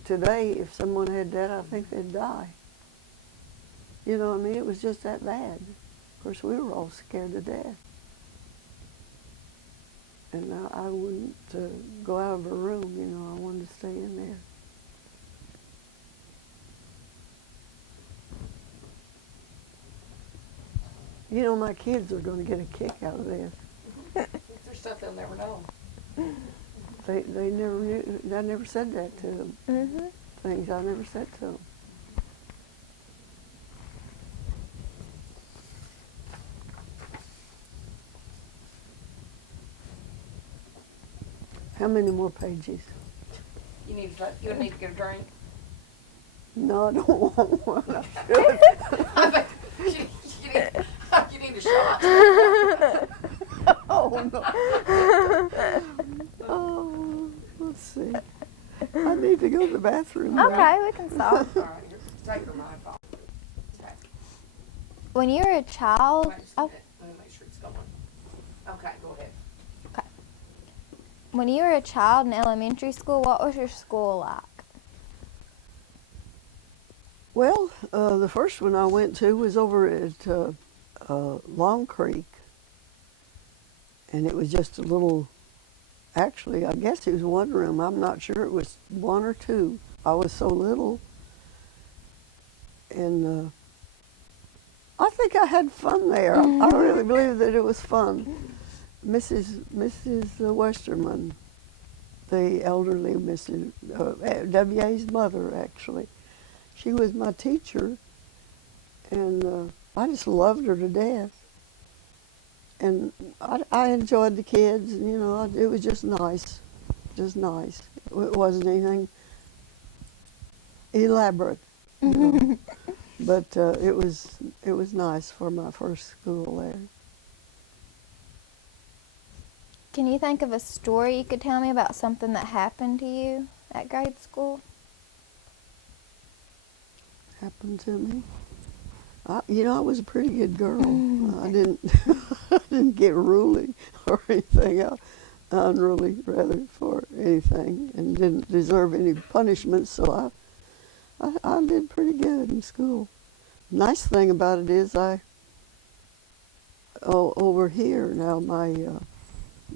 Today, if someone had that, I think they'd die. You know, I mean, it was just that bad. Of course, we were all scared to death. And I wouldn't go out of her room, you know, I wanted to stay in there. You know, my kids are going to get a kick out of this. There's stuff they'll never know. They never knew. I never said that to them. Mm-hmm. Things I never said to them. How many more pages? You need to get a drink. No, I don't want one. I should. You need a shot. Oh, no. Oh, let's see. I need to go to the bathroom now. Okay, we can stop. All right, take your mind off. Okay. When you were a child, Wait just a minute. Let me make sure it's going. Okay, go ahead. when you were a child in elementary school, what was your school like? Well, the first one I went to was over at Long Creek, and it was just a little, actually, I guess it was one room. I'm not sure. It was one or two. I was so little, and I think I had fun there. I really believe that it was fun. Mrs. Westerman, the elderly Mrs. W.A.'s mother, actually. She was my teacher, and I just loved her to death. And I enjoyed the kids, and it was just nice, just nice. It wasn't anything elaborate, you know. But it was nice for my first school there. Can you think of a story you could tell me about something that happened to you at grade school? Happened to me. I was a pretty good girl. I didn't I didn't get ruly or anything else, unruly rather, for anything, and didn't deserve any punishment. So I did pretty good in school. Nice thing about it is over here now my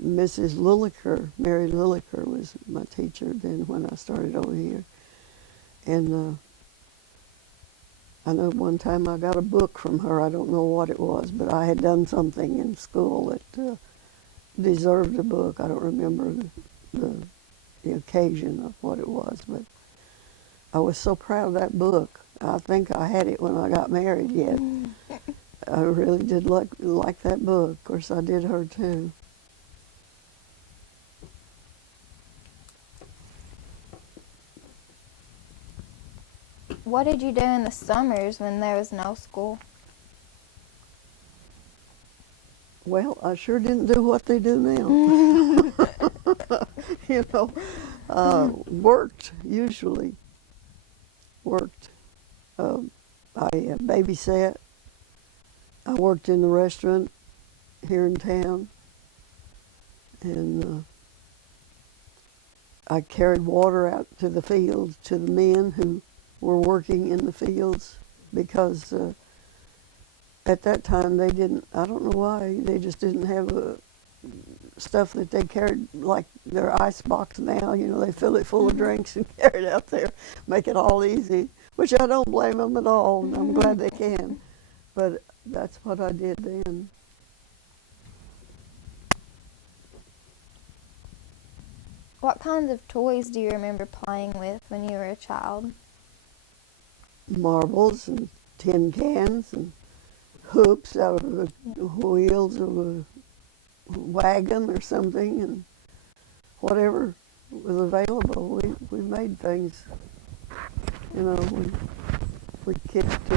Mrs. Lilliker, Mary Lilliker was my teacher then when I started over here, and I know one time I got a book from her. I don't know what it was, but I had done something in school that deserved a book. I don't remember the occasion of what it was, but I was so proud of that book. I think I had it when I got married yet. I really did like that book. Of course, I did her too. What did you do in the summers when there was no school? Well, I sure didn't do what they do now. Worked, usually. Worked. I babysat. I worked in the restaurant here in town. And I carried water out to the fields to the men who were working in the fields, because at that time they didn't, I don't know why, they just didn't have stuff that they carried like their ice box now. They fill it full of drinks and carry it out there, make it all easy, which I don't blame them at all. I'm glad they can. But that's what I did then. What kinds of toys do you remember playing with when you were a child? Marbles and tin cans and hoops out of the wheels of a wagon or something, and whatever was available. We made things. We kicked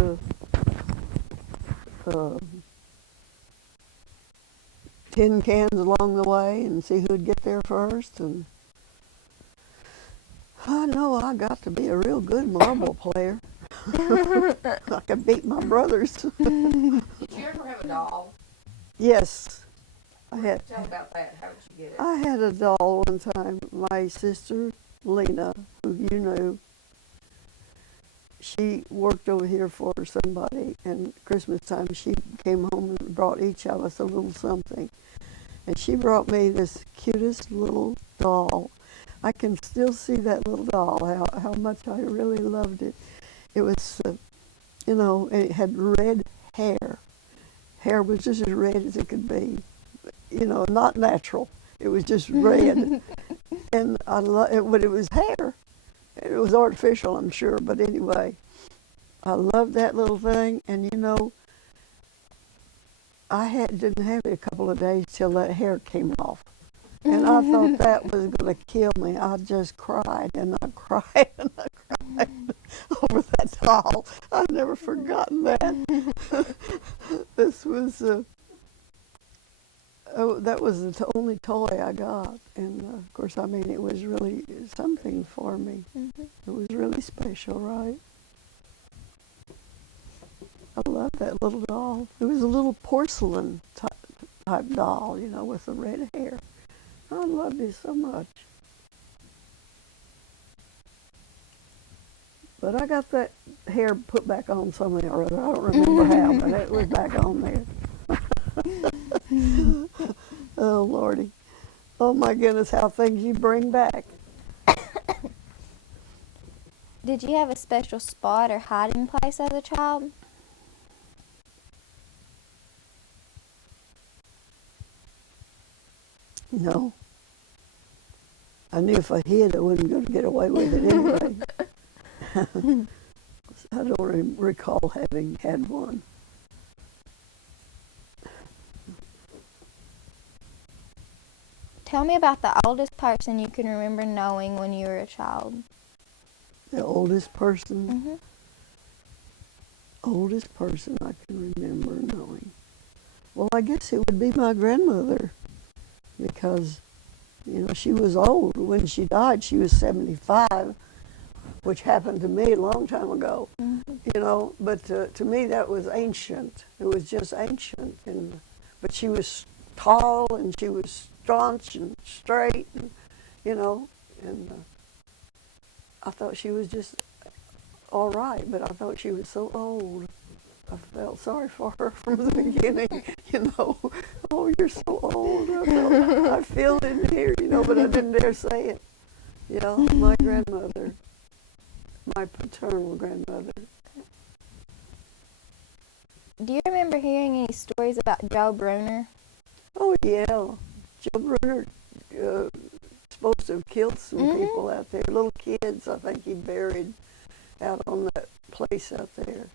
tin cans along the way and see who'd get there first. And I know I got to be a real good marble player. I could beat my brothers. Did you ever have a doll? Yes. Tell about that. How did you get it? I had a doll one time. My sister, Lena, who you knew, she worked over here for somebody, and Christmas time she came home and brought each of us a little something. And she brought me this cutest little doll. I can still see that little doll, how much I really loved it. It was, and it had red hair. Hair was just as red as it could be. Not natural. It was just red. And but it was hair. It was artificial, I'm sure, but anyway. I loved that little thing, and I didn't have it a couple of days till that hair came off. And I thought that was going to kill me. I just cried, and I cried, and I cried over that doll. I've never forgotten that. This was, that was the only toy I got. And, of course, it was really something for me. Mm-hmm. It was really special, right? I loved that little doll. It was a little porcelain type doll, with the red hair. I loved it so much. But I got that hair put back on somewhere or other. I don't remember how, but it was back on there. Oh, Lordy. Oh, my goodness, how things you bring back. Did you have a special spot or hiding place as a child? No. I knew if I hid, I wasn't going to get away with it anyway. I don't recall having had one. Tell me about the oldest person you can remember knowing when you were a child. The oldest person, Mm-hmm. oldest person I can remember knowing. Well, I guess it would be my grandmother, because, she was old. When she died, she was 75, which happened to me a long time ago. Mm-hmm. But to me that was ancient. It was just ancient, but she was tall and she was staunch and straight, and I thought she was just all right, but I thought she was so old. I felt sorry for her from the beginning, Oh, you're so old. I feel it in here, but I didn't dare say it. Yeah, my grandmother, my paternal grandmother. Do you remember hearing any stories about Joe Bruner? Oh, yeah. Joe Bruner supposed to have killed some people out there. Little kids, I think he buried out on that place out there.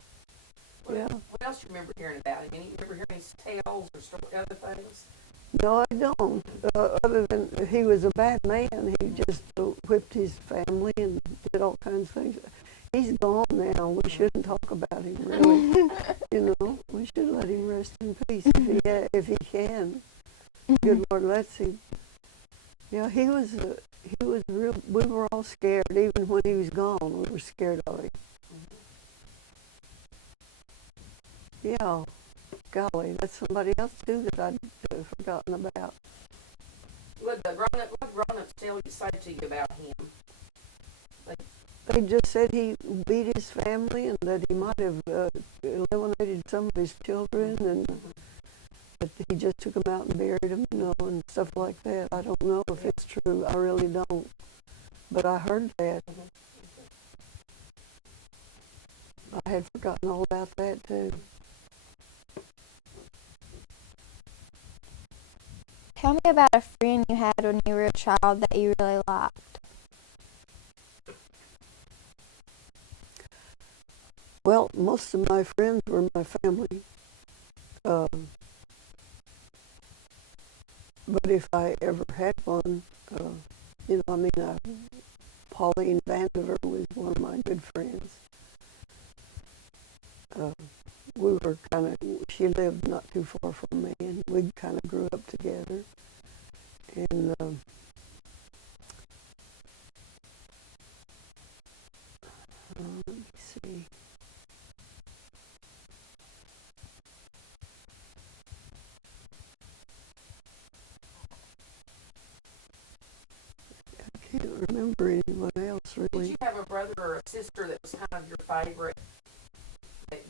Yeah. What else you remember hearing about him? You remember hearing his tales or other things? No, I don't. Other than he was a bad man. He just whipped his family and did all kinds of things. He's gone now. We shouldn't talk about him, really. We should let him rest in peace if he can. Good Lord lets him. Yeah, he was real. We were all scared, even when he was gone. We were scared of him. Yeah, golly, that's somebody else too that I'd forgotten about. What grown-ups say to you about him? They just said he beat his family and that he might have eliminated some of his children, and that he just took them out and buried them, and stuff like that. I don't know if it's true. I really don't. But I heard that. I had forgotten all about that too. Tell me about a friend you had when you were a child that you really liked. Well, most of my friends were my family. But if I ever had one, Pauline Vandiver was one of my good friends. We were she lived not too far from me, and we kind of grew up together. And let me see. I can't remember anyone else really. Did you have a brother or a sister that was kind of your favorite? That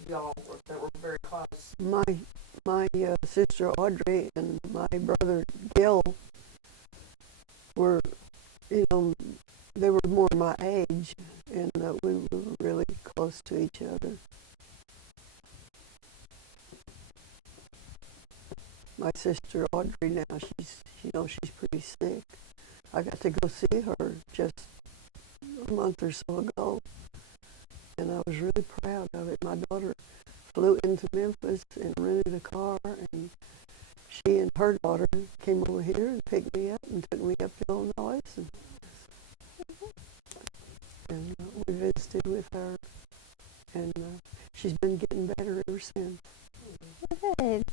were very close. My sister Audrey and my brother Gil were, they were more my age, and we were really close to each other. My sister Audrey now, she's pretty sick. I got to go see her just a month or so ago, and I was really proud of it. My daughter flew into Memphis and rented a car, and she and her daughter came over here and picked me up and took me up to Illinois, and we visited with her, and she's been getting better ever since. Good.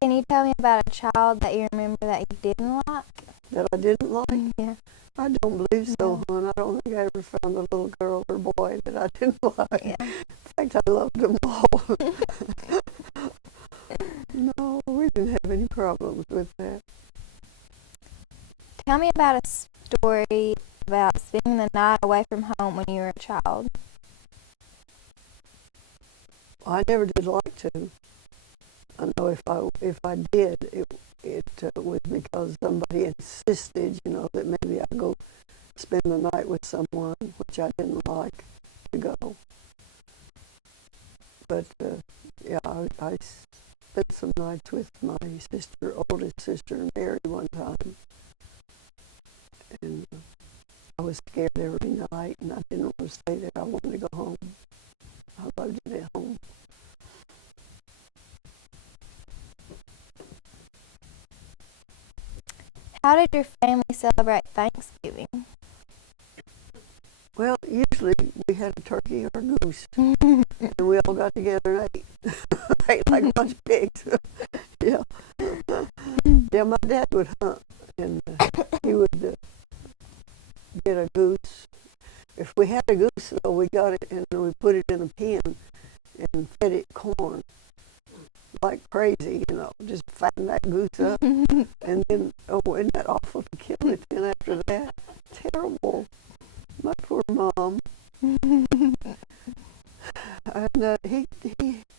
Can you tell me about a child that you remember that you didn't like? That I didn't like? Yeah. I don't believe so, hon. I don't think I ever found a little girl or boy that I didn't like. Yeah. In fact, I loved them all. No, we didn't have any problems with that. Tell me about a story about spending the night away from home when you were a child. I never did like to. I know if I did, it was because somebody insisted, that maybe I go spend the night with someone, which I didn't like to go. But I spent some nights with my oldest sister Mary. was scared every night, and I didn't want to stay there. I wanted to go home. I loved it at home. How did your family celebrate Thanksgiving? Well, usually we had a turkey or a goose, and we all got together and ate. Ate like a bunch of pigs. Yeah. Yeah, my dad would hunt, and he would get a goose. If we had a goose, though, we got it and we put it in a pen and fed it corn like crazy, just fatten that goose up. And then, oh, isn't that awful to kill it then after that? Terrible. My poor mom. And he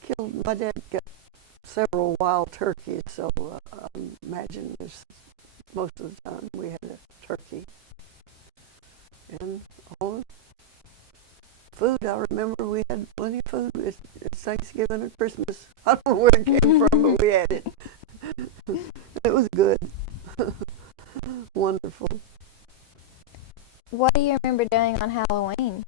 killed, my dad got several wild turkeys, so I imagine most of the time we had a turkey. And all the food, I remember we had plenty of food. It's Thanksgiving and Christmas. I don't know where it came from, but we had it. It was good. Wonderful. What do you remember doing on Halloween?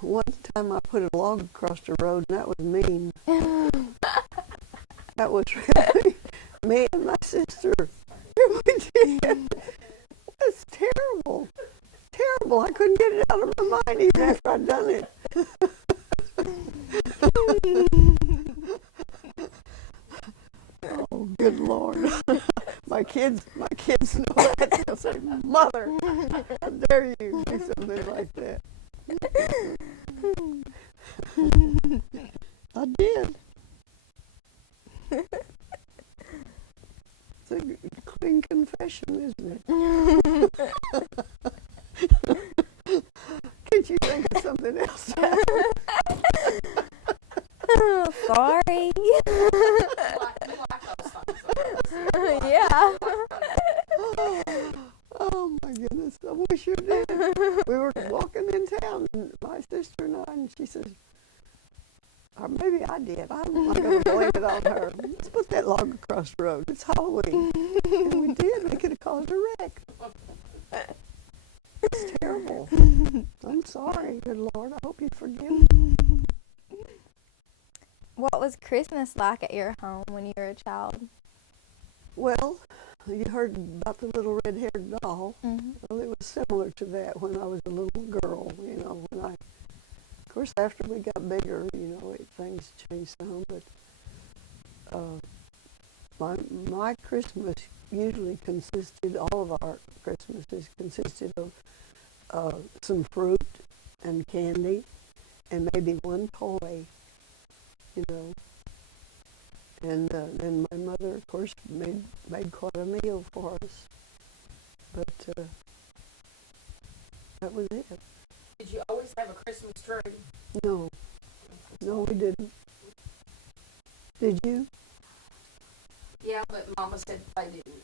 One time I put a log across the road, and that was mean. That was really me and my sister. We did. That's terrible. Terrible. I couldn't get it out of my mind even after I'd done it. Oh, good Lord. My kids know that. They'll say, Mother, how dare you do something like that? I did. It's a clean confession, isn't it? Can't you think of something else? Oh, sorry. You like those things. Yeah. Oh my goodness, I wish you did. We were walking in town, and my sister and I, and she says, or maybe I did. I'm not going to blame it on her. Let's put that log across the road. It's Halloween. And we did. We could have caused a wreck. It's terrible. I'm sorry, good Lord. I hope you forgive me. What was Christmas like at your home when you were a child? Well, you heard about the little red-haired doll. Mm-hmm. Well, it was similar to that when I was a little girl, of course, after we got bigger, things changed some, but my Christmas usually consisted, all of our Christmases consisted of some fruit and candy and maybe one toy, And then my mother, of course, made quite a meal for us. But that was it. Did you always have a Christmas tree? No, we didn't. Did you? Yeah, but Mama said they didn't.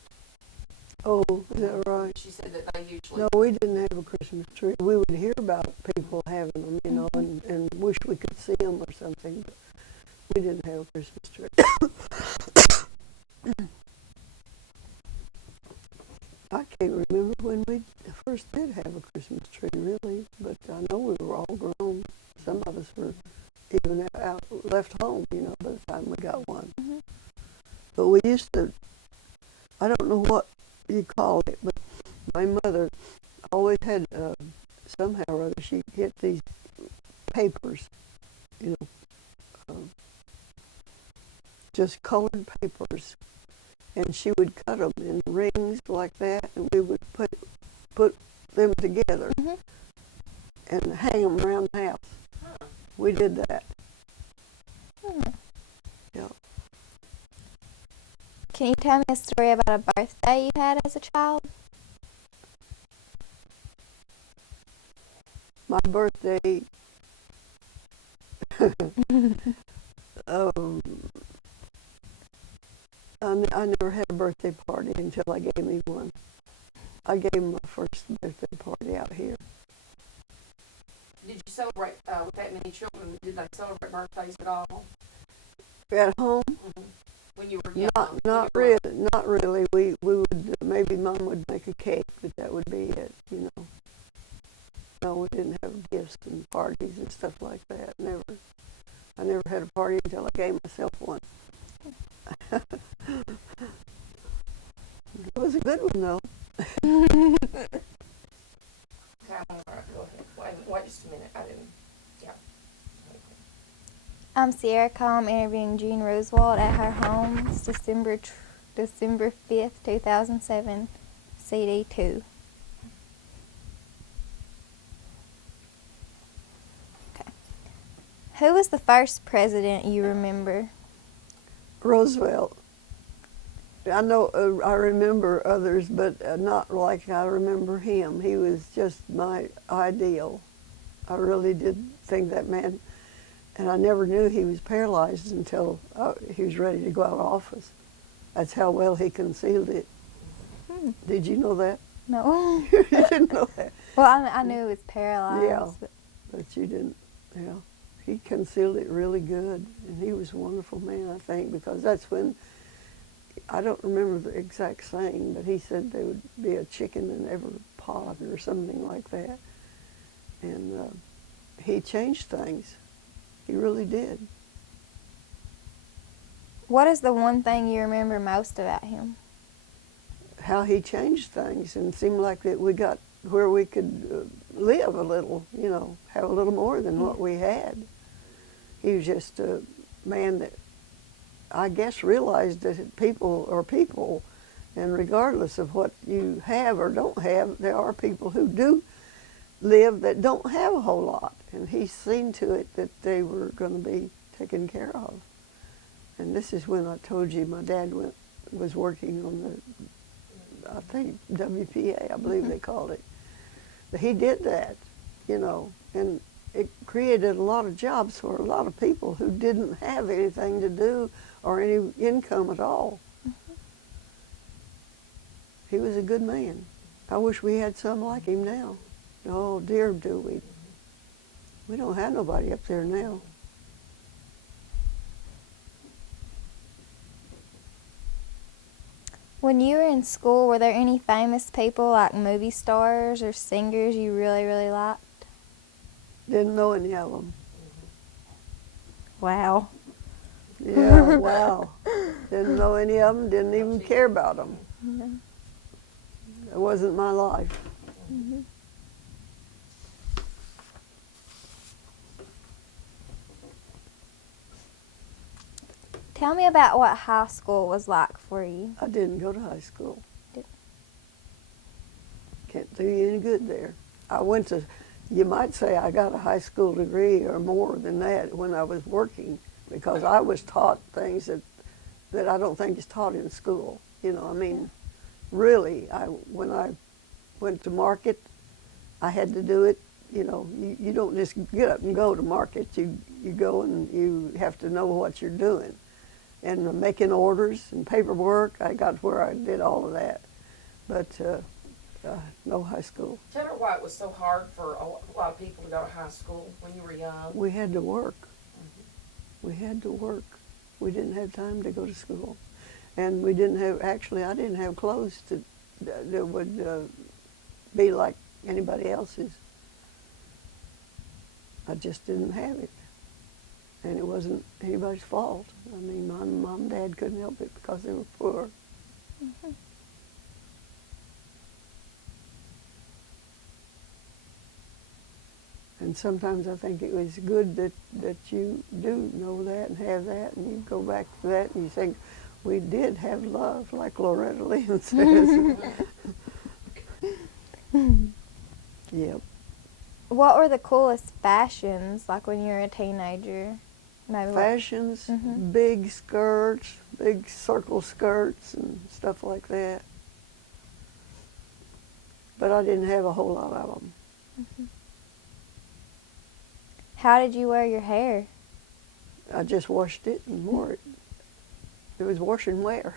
Oh, is that right? She said that they usually. No, we didn't have a Christmas tree. We would hear about people having them, and wish we could see them or something, but we didn't have a Christmas tree. I can't remember when we first did have a Christmas tree, really, but I know we were all grown. Some of us were even out, left home, by the time we got one. Mm-hmm. But we used to, I don't know what you call it, but my mother always had, somehow or other, she'd get these papers, just colored papers, and she would cut them in rings like that, and we would put them together Mm-hmm. and hang them around the house. We did that. Hmm. Yeah. Can you tell me a story about a birthday you had as a child? My birthday, I never had a birthday party until I gave me one. I gave my first birthday party out here. Did you celebrate with that many children? Did they celebrate birthdays at all? At home, Mm-hmm. When you were young? not really. We would maybe Mom would make a cake, but that was a good one, though. Okay, I'm all right, go ahead. Wait just a minute, I didn't, yeah. I'm Sierra Calm interviewing Jean Rusewald at her home. It's December 5th, 2007, CD 2. Okay. Who was the first president you remember? Roosevelt. I know, I remember others, but not like I remember him. He was just my ideal. I really did think that man, and I never knew he was paralyzed until he was ready to go out of office. That's how well he concealed it. Did you know that? No. You didn't know that? Well, I knew he was paralyzed. Yeah, but you didn't. Yeah, he concealed it really good, and he was a wonderful man, I think, because that's when, I don't remember the exact saying, but he said there would be a chicken in every pot or something like that. And he changed things. He really did. What is the one thing you remember most about him? How he changed things, and it seemed like that we got where we could live a little, have a little more than what we had. He was just a man that I guess realized that people are people, and regardless of what you have or don't have, there are people who do live that don't have a whole lot, and he's seen to it that they were going to be taken care of. And this is when I told you my dad was working on the, I think, WPA, I believe they called it. But he did that, and it created a lot of jobs for a lot of people who didn't have anything to do or any income at all. He was a good man. I wish we had some like him now. Oh dear, do we. We don't have nobody up there now. When you were in school, were there any famous people like movie stars or singers you really, really liked? Didn't know any of them. Wow. Yeah, wow. Didn't know any of them, didn't even care about them. Mm-hmm. It wasn't my life. Mm-hmm. Tell me about what high school was like for you. I didn't go to high school. Did- Can't do you any good there. I went to, you might say I got a high school degree or more than that when I was working, because I was taught things that I don't think is taught in school. Really, when I went to market, I had to do it. You don't just get up and go to market. You go and you have to know what you're doing. And making orders and paperwork, I got where I did all of that. But no high school. Tell her why it was so hard for a lot of people to go to high school when you were young. We had to work. We had to work. We didn't have time to go to school. And we didn't have, actually, I didn't have clothes that would be like anybody else's. I just didn't have it. And it wasn't anybody's fault. I mean, my mom and dad couldn't help it because they were poor. Mm-hmm. And sometimes I think it was good that you do know that and have that, and you go back to that and you think, we did have love, like Loretta Lynn says. Yep. What were the coolest fashions, like when you were a teenager? Maybe Fashions, Mhm. big skirts, big circle skirts and stuff like that. But I didn't have a whole lot of them. Mm-hmm. How did you wear your hair? I just washed it and wore it. It was wash and wear.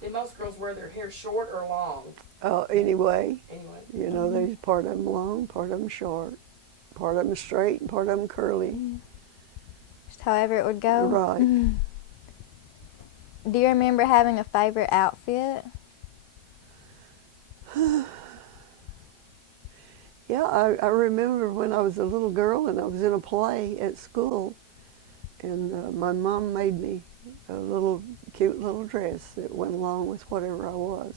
Did most girls wear their hair short or long? Anyway, Anyway. there's part of them long, part of them short, part of them straight, and part of them curly. Just however it would go? Right. Do you remember having a favorite outfit? Yeah, I remember when I was a little girl and I was in a play at school, and my mom made me a little cute little dress that went along with whatever I was.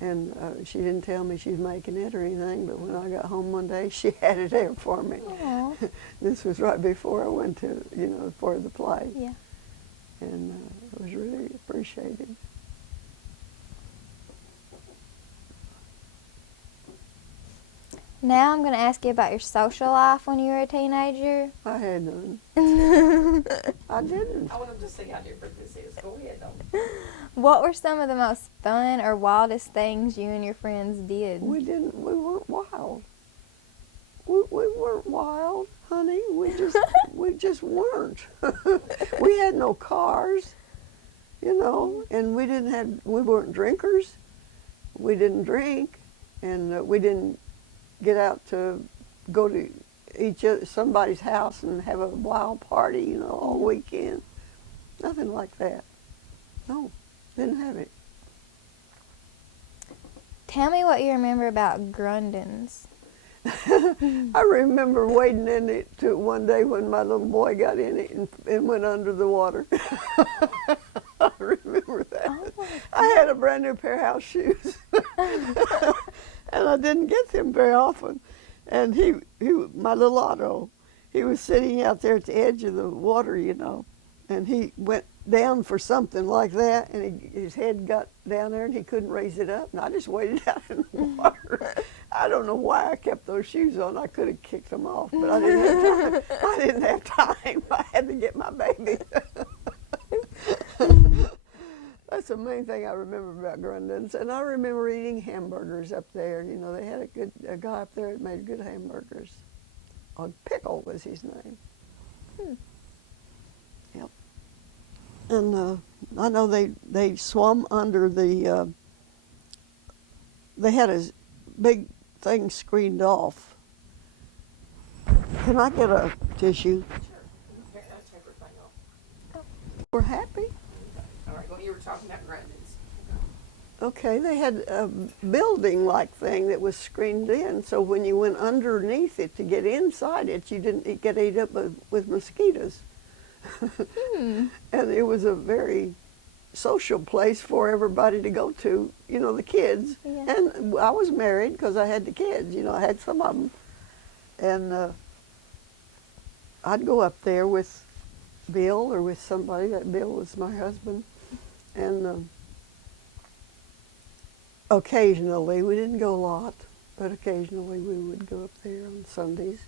And she didn't tell me she was making it or anything, but when I got home one day, she had it there for me. Aw. This was right before I went to, for the play. Yeah. And it was really appreciated. Now I'm going to ask you about your social life when you were a teenager. I had none. I didn't. I want them to see how different this is. Go ahead, though. What were some of the most fun or wildest things you and your friends did? We weren't wild. We weren't wild, honey. We just weren't. We had no cars, and we weren't drinkers. We didn't drink, and we didn't get out to go to somebody's house and have a wild party, all weekend. Nothing like that. No, didn't have it. Tell me what you remember about Grundens. I remember wading in it one day when my little boy got in it and went under the water. I remember that. Oh, I had a brand new pair of house shoes, and I didn't get them very often. And my little Otto, he was sitting out there at the edge of the water, and he went down for something like that, and his head got down there, and he couldn't raise it up, and I just waded out in the water. I don't know why I kept those shoes on. I could have kicked them off, but I didn't have time. I had to get my baby. That's the main thing I remember about Grundens. And I remember eating hamburgers up there. They had a guy up there that made good hamburgers. Pickle was his name. Yep. And I know they swum under the, they had a big thing screened off. Can I get a tissue? Sure. Here, I'll take her thing off. We're happy. All right, well, you were talking about Grundens. Okay, they had a building-like thing that was screened in, so when you went underneath it to get inside it, you didn't get ate up with mosquitoes. And it was a very social place for everybody to go to, the kids. Yeah. And I was married because I had the kids, I had some of them. And I'd go up there with Bill or with somebody. That Bill was my husband. And occasionally, we didn't go a lot, but occasionally we would go up there on Sundays.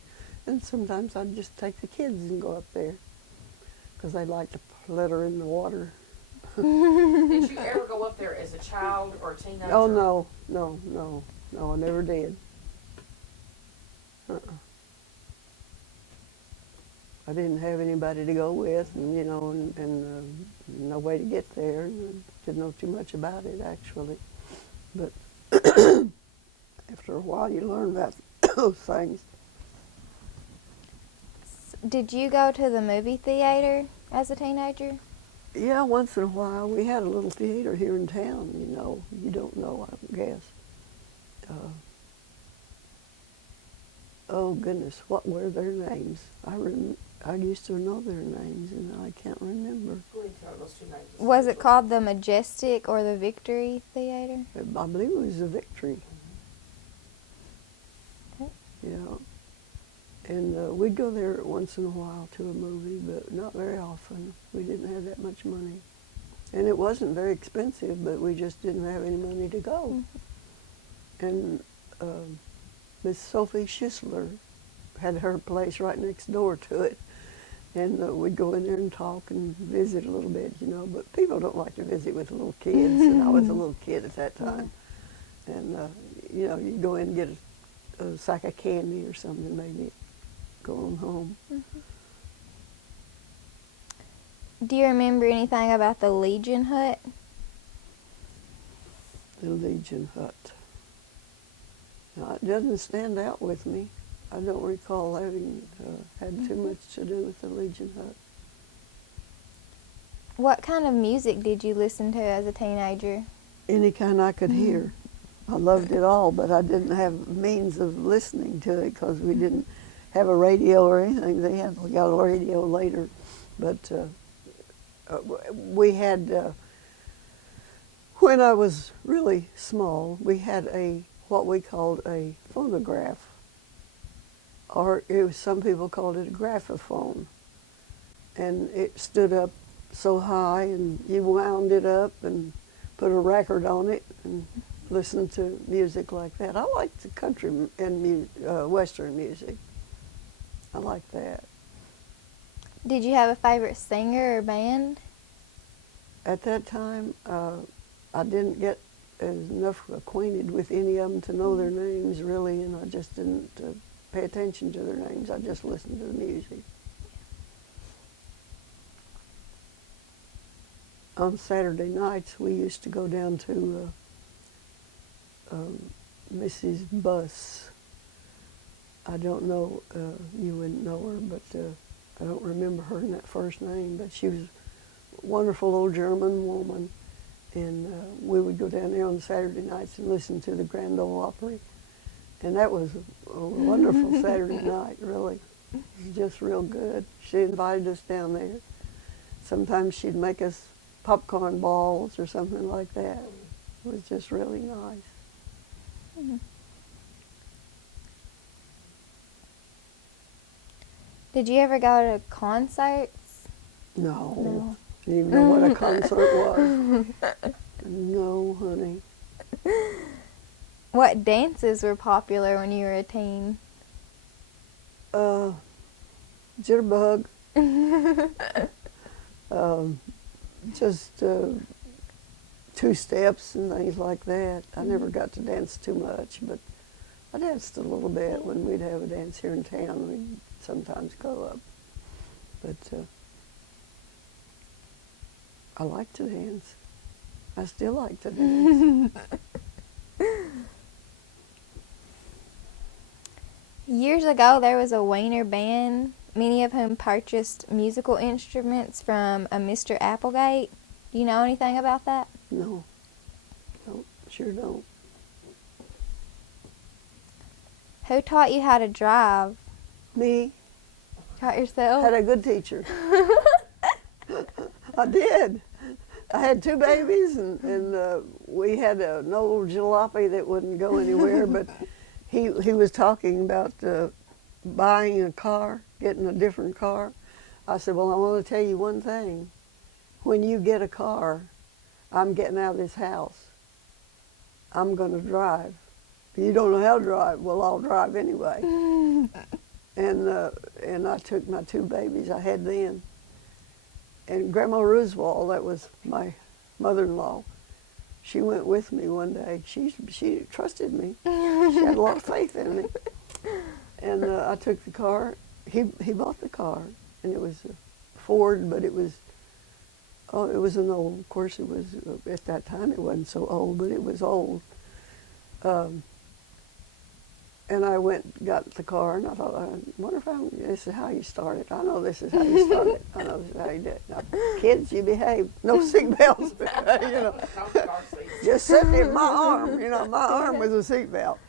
And sometimes I'd just take the kids and go up there because they like to flitter in the water. Did you ever go up there as a child or a teenager? Oh, no, I never did. I didn't have anybody to go with, and no way to get there. And didn't know too much about it, actually. But after a while, you learn about those things. Did you go to the movie theater as a teenager? Yeah, once in a while. We had a little theater here in town, You don't know, I guess. Oh, goodness, what were their names? I used to know their names, and I can't remember. Go ahead and tell those two names. Was it called the Majestic or the Victory Theater? I believe it was the Victory. Okay. Yeah. And we'd go there once in a while to a movie, but not very often. We didn't have that much money. And it wasn't very expensive, but we just didn't have any money to go. And Miss Sophie Schisler had her place right next door to it. And we'd go in there and talk and visit a little bit, But people don't like to visit with little kids, and I was a little kid at that time. And, you'd go in and get a sack of candy or something, maybe go on home. Do you remember anything about the Legion Hut? The Legion Hut. Now, it doesn't stand out with me. I don't recall having had too much to do with the Legion Hut. What kind of music did you listen to as a teenager? Any kind I could hear. I loved it all, but I didn't have means of listening to it because we didn't have a radio or anything. We got a radio later, but we had. When I was really small, we had what we called a phonograph, or some people called it a graphophone, and it stood up so high, and you wound it up and put a record on it and listened to music like that. I liked the country and Western music. I like that. Did you have a favorite singer or band? At that time, I didn't get enough acquainted with any of them to know their names, really, and I just didn't pay attention to their names. I just listened to the music. On Saturday nights, we used to go down to Mrs. Buss. I don't know, you wouldn't know her, but I don't remember her in that first name, but she was a wonderful old German woman. And we would go down there on Saturday nights and listen to the Grand Ole Opry. And that was a wonderful Saturday night, really. It was just real good. She invited us down there. Sometimes she'd make us popcorn balls or something like that. It was just really nice. Mm-hmm. Did you ever go to concerts? No. Didn't even know what a concert was. No, honey. What dances were popular when you were a teen? Jitterbug. Just two steps and things like that. I never got to dance too much, but I danced a little bit when we'd have a dance here in town. We'd sometimes go up. But I like to dance. I still like to dance. Years ago, there was a Wiener band, many of whom purchased musical instruments from a Mr. Applegate. Do you know anything about that? No. Nope, sure don't. Who taught you how to drive? Me? Taught yourself? Had a good teacher. I did. I had two babies, and we had an old jalopy that wouldn't go anywhere, but he was talking about buying a car, getting a different car. I said, well, I want to tell you one thing. When you get a car, I'm getting out of this house. I'm going to drive. You don't know how to drive. Well, I'll drive anyway. And I took my two babies I had then. And Grandma Rusewald, that was my mother-in-law, she went with me one day. She trusted me. She had a lot of faith in me. And I took the car. He bought the car, and it was a Ford, but it was an old. Of course, it was at that time it wasn't so old, but it was old. And I got the car, and I thought, I wonder if this is how you start it. I know this is how you start it. I know this is how you do it. Now, kids, you behave. No seat belts, you know. Just sit in my arm. You know, my arm was a seat belt.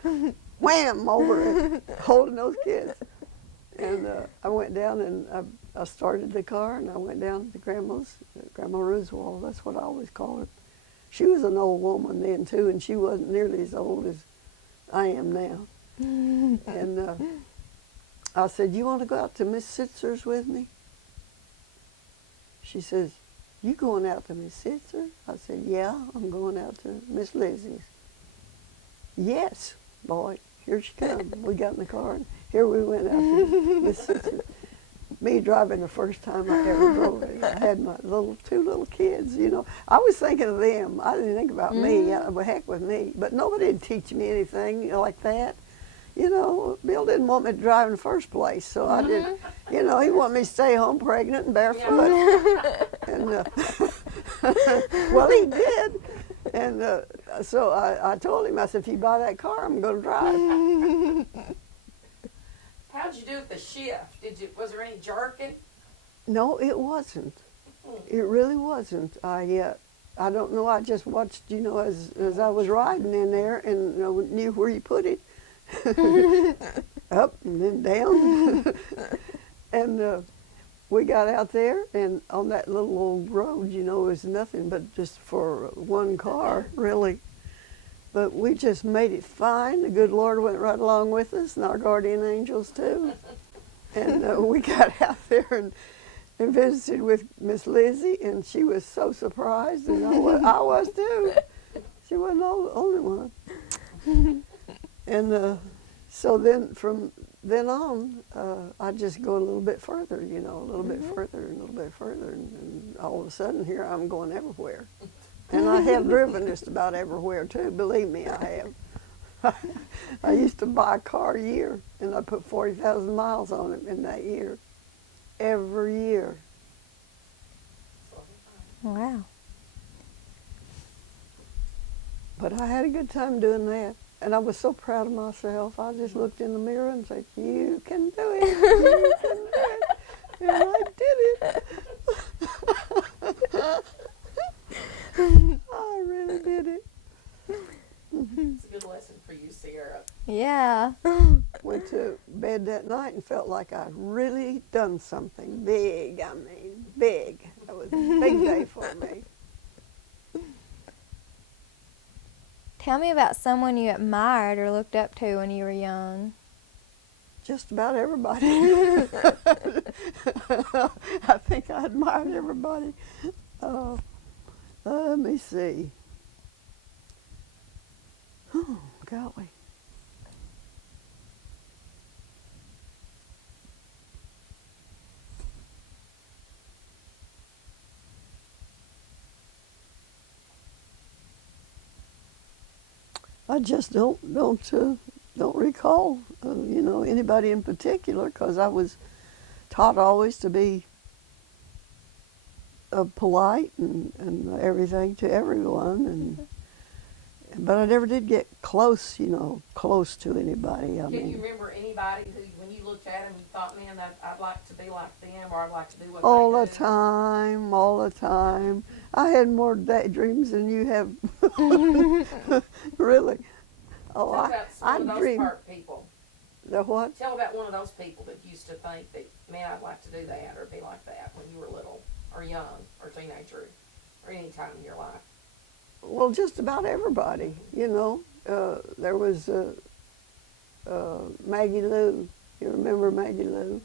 Wham, over it, holding those kids. And I went down, and I started the car, and I went down to Grandma Rusewald. That's what I always called her. She was an old woman then, too, and she wasn't nearly as old as I am now. And I said, you want to go out to Miss Sitzer's with me? She says, you going out to Miss Sitzer? I said, yeah, I'm going out to Miss Lizzie's. Yes, boy, here she comes. We got in the car, and here we went out to Miss Sitzer. Me driving the first time I ever drove it. I had my two little kids, you know. I was thinking of them. I didn't think about me. Well, heck with me. But nobody would teach me anything like that. You know, Bill didn't want me to drive in the first place, so I did. You know, he wanted me to stay home pregnant and barefoot. And well, he did. And so I told him, I said, if you buy that car, I'm going to drive. How'd you do with the shift? Was there any jerking? No, it wasn't. It really wasn't. I don't know. I just watched, as I was riding in there, and knew where you put it, up and then down, and we got out there, and on that little old road, it was nothing but just for one car, really. But we just made it fine. The good Lord went right along with us, and our guardian angels too. And we got out there and visited with Miss Lizzie, and she was so surprised, and I was too. She wasn't the only one. And so then from then on, I just go a little bit further, a little bit further and a little bit further, and all of a sudden here I'm going everywhere. And I have driven just about everywhere too, believe me, I have. I used to buy a car a year, and I put 40,000 miles on it in that year. Every year. Wow. But I had a good time doing that. And I was so proud of myself. I just looked in the mirror and said, "You can do it. You can do it." And I did it. I really did it. It's a good lesson for you, Sierra. Yeah. Went to bed that night and felt like I'd really done something big. I mean, big. It was a big day for me. Tell me about someone you admired or looked up to when you were young. Just about everybody. I think I admired everybody. Let me see. Oh, golly. I just don't recall, anybody in particular, because I was taught always to be polite and everything to everyone, but I never did get close, close to anybody. Can you remember anybody who, when you looked at them, you thought, "Man, I'd like to be like them," or "I'd like to do what all they the do"? time, all the time. I had more daydreams than you have. Really. Oh, Tell about I one of those dream. part people. The what? Tell about one of those people that used to think that, "Man, I'd like to do that or be like that" when you were little or young or teenager or any time in your life. Well, just about everybody, there was Maggie Lou. You remember Maggie Lou?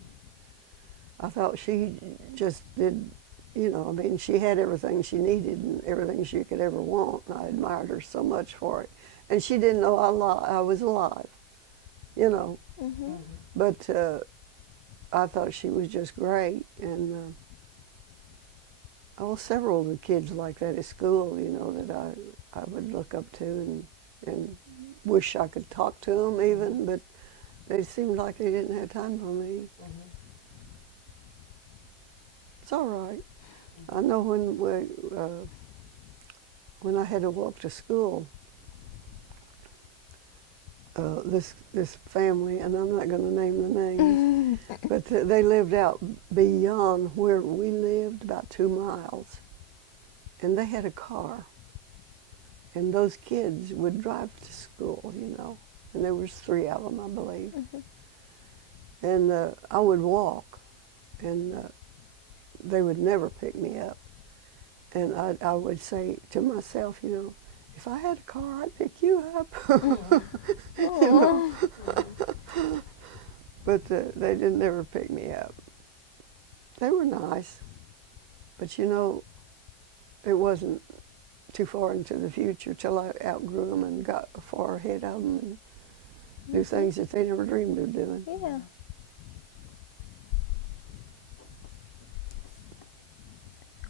I thought she just did, she had everything she needed and everything she could ever want. And I admired her so much for it. And she didn't know I was alive, Mm-hmm. But I thought she was just great. And several of the kids like that at school, that I would look up to and wish I could talk to them even, but they seemed like they didn't have time for me. Mm-hmm. It's all right. I know when I had to walk to school, this family, and I'm not going to name the name, but they lived out beyond where we lived, about 2 miles, and they had a car, and those kids would drive to school, and there was 3 of them, I believe, and I would walk, and they would never pick me up, and I would say to myself, if I had a car, I'd pick you up. But they didn't ever pick me up. They were nice, but it wasn't too far into the future till I outgrew them and got far ahead of them and do things that they never dreamed of doing. Yeah.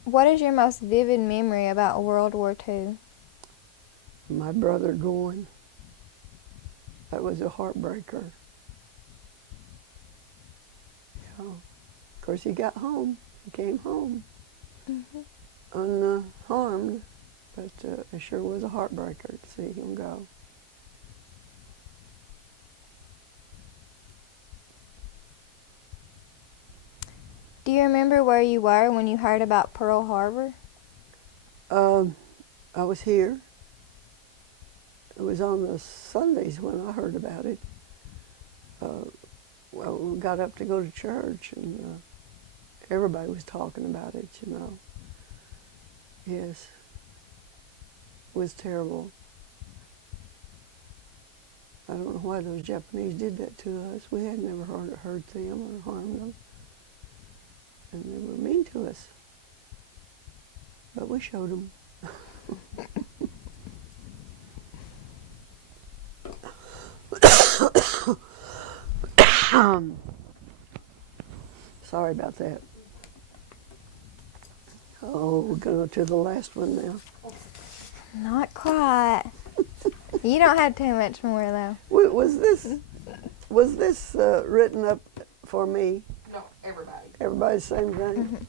What is your most vivid memory about World War II? My brother going. That was a heartbreaker. Of course, he got home. He came home unharmed, but it sure was a heartbreaker to see him go. Do you remember where you were when you heard about Pearl Harbor? I was here. It was on the Sundays when I heard about it. Well, we got up to go to church, and everybody was talking about it, you know. Yes. It was terrible. I don't know why those Japanese did that to us. We had never hurt them or harmed them. And they were mean to us. But we showed them. Sorry about that. Oh, we're going to the last one now. Not quite. You don't have too much more though. Was this written up for me? No, everybody. Everybody's same thing? Mm-hmm.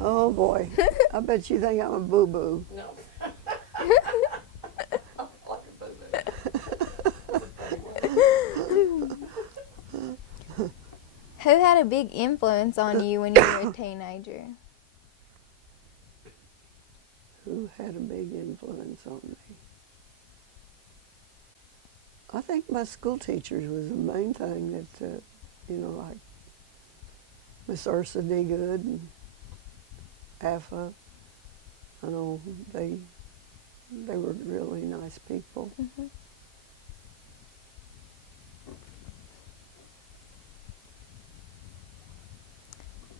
Oh boy. I bet you think I'm a boo-boo. No. Like a boo-boo. Who had a big influence on you when you were a teenager? Who had a big influence on me? I think my school teachers was the main thing that, like Miss Ursa D. Good and Affa. I know they were really nice people. Mm-hmm.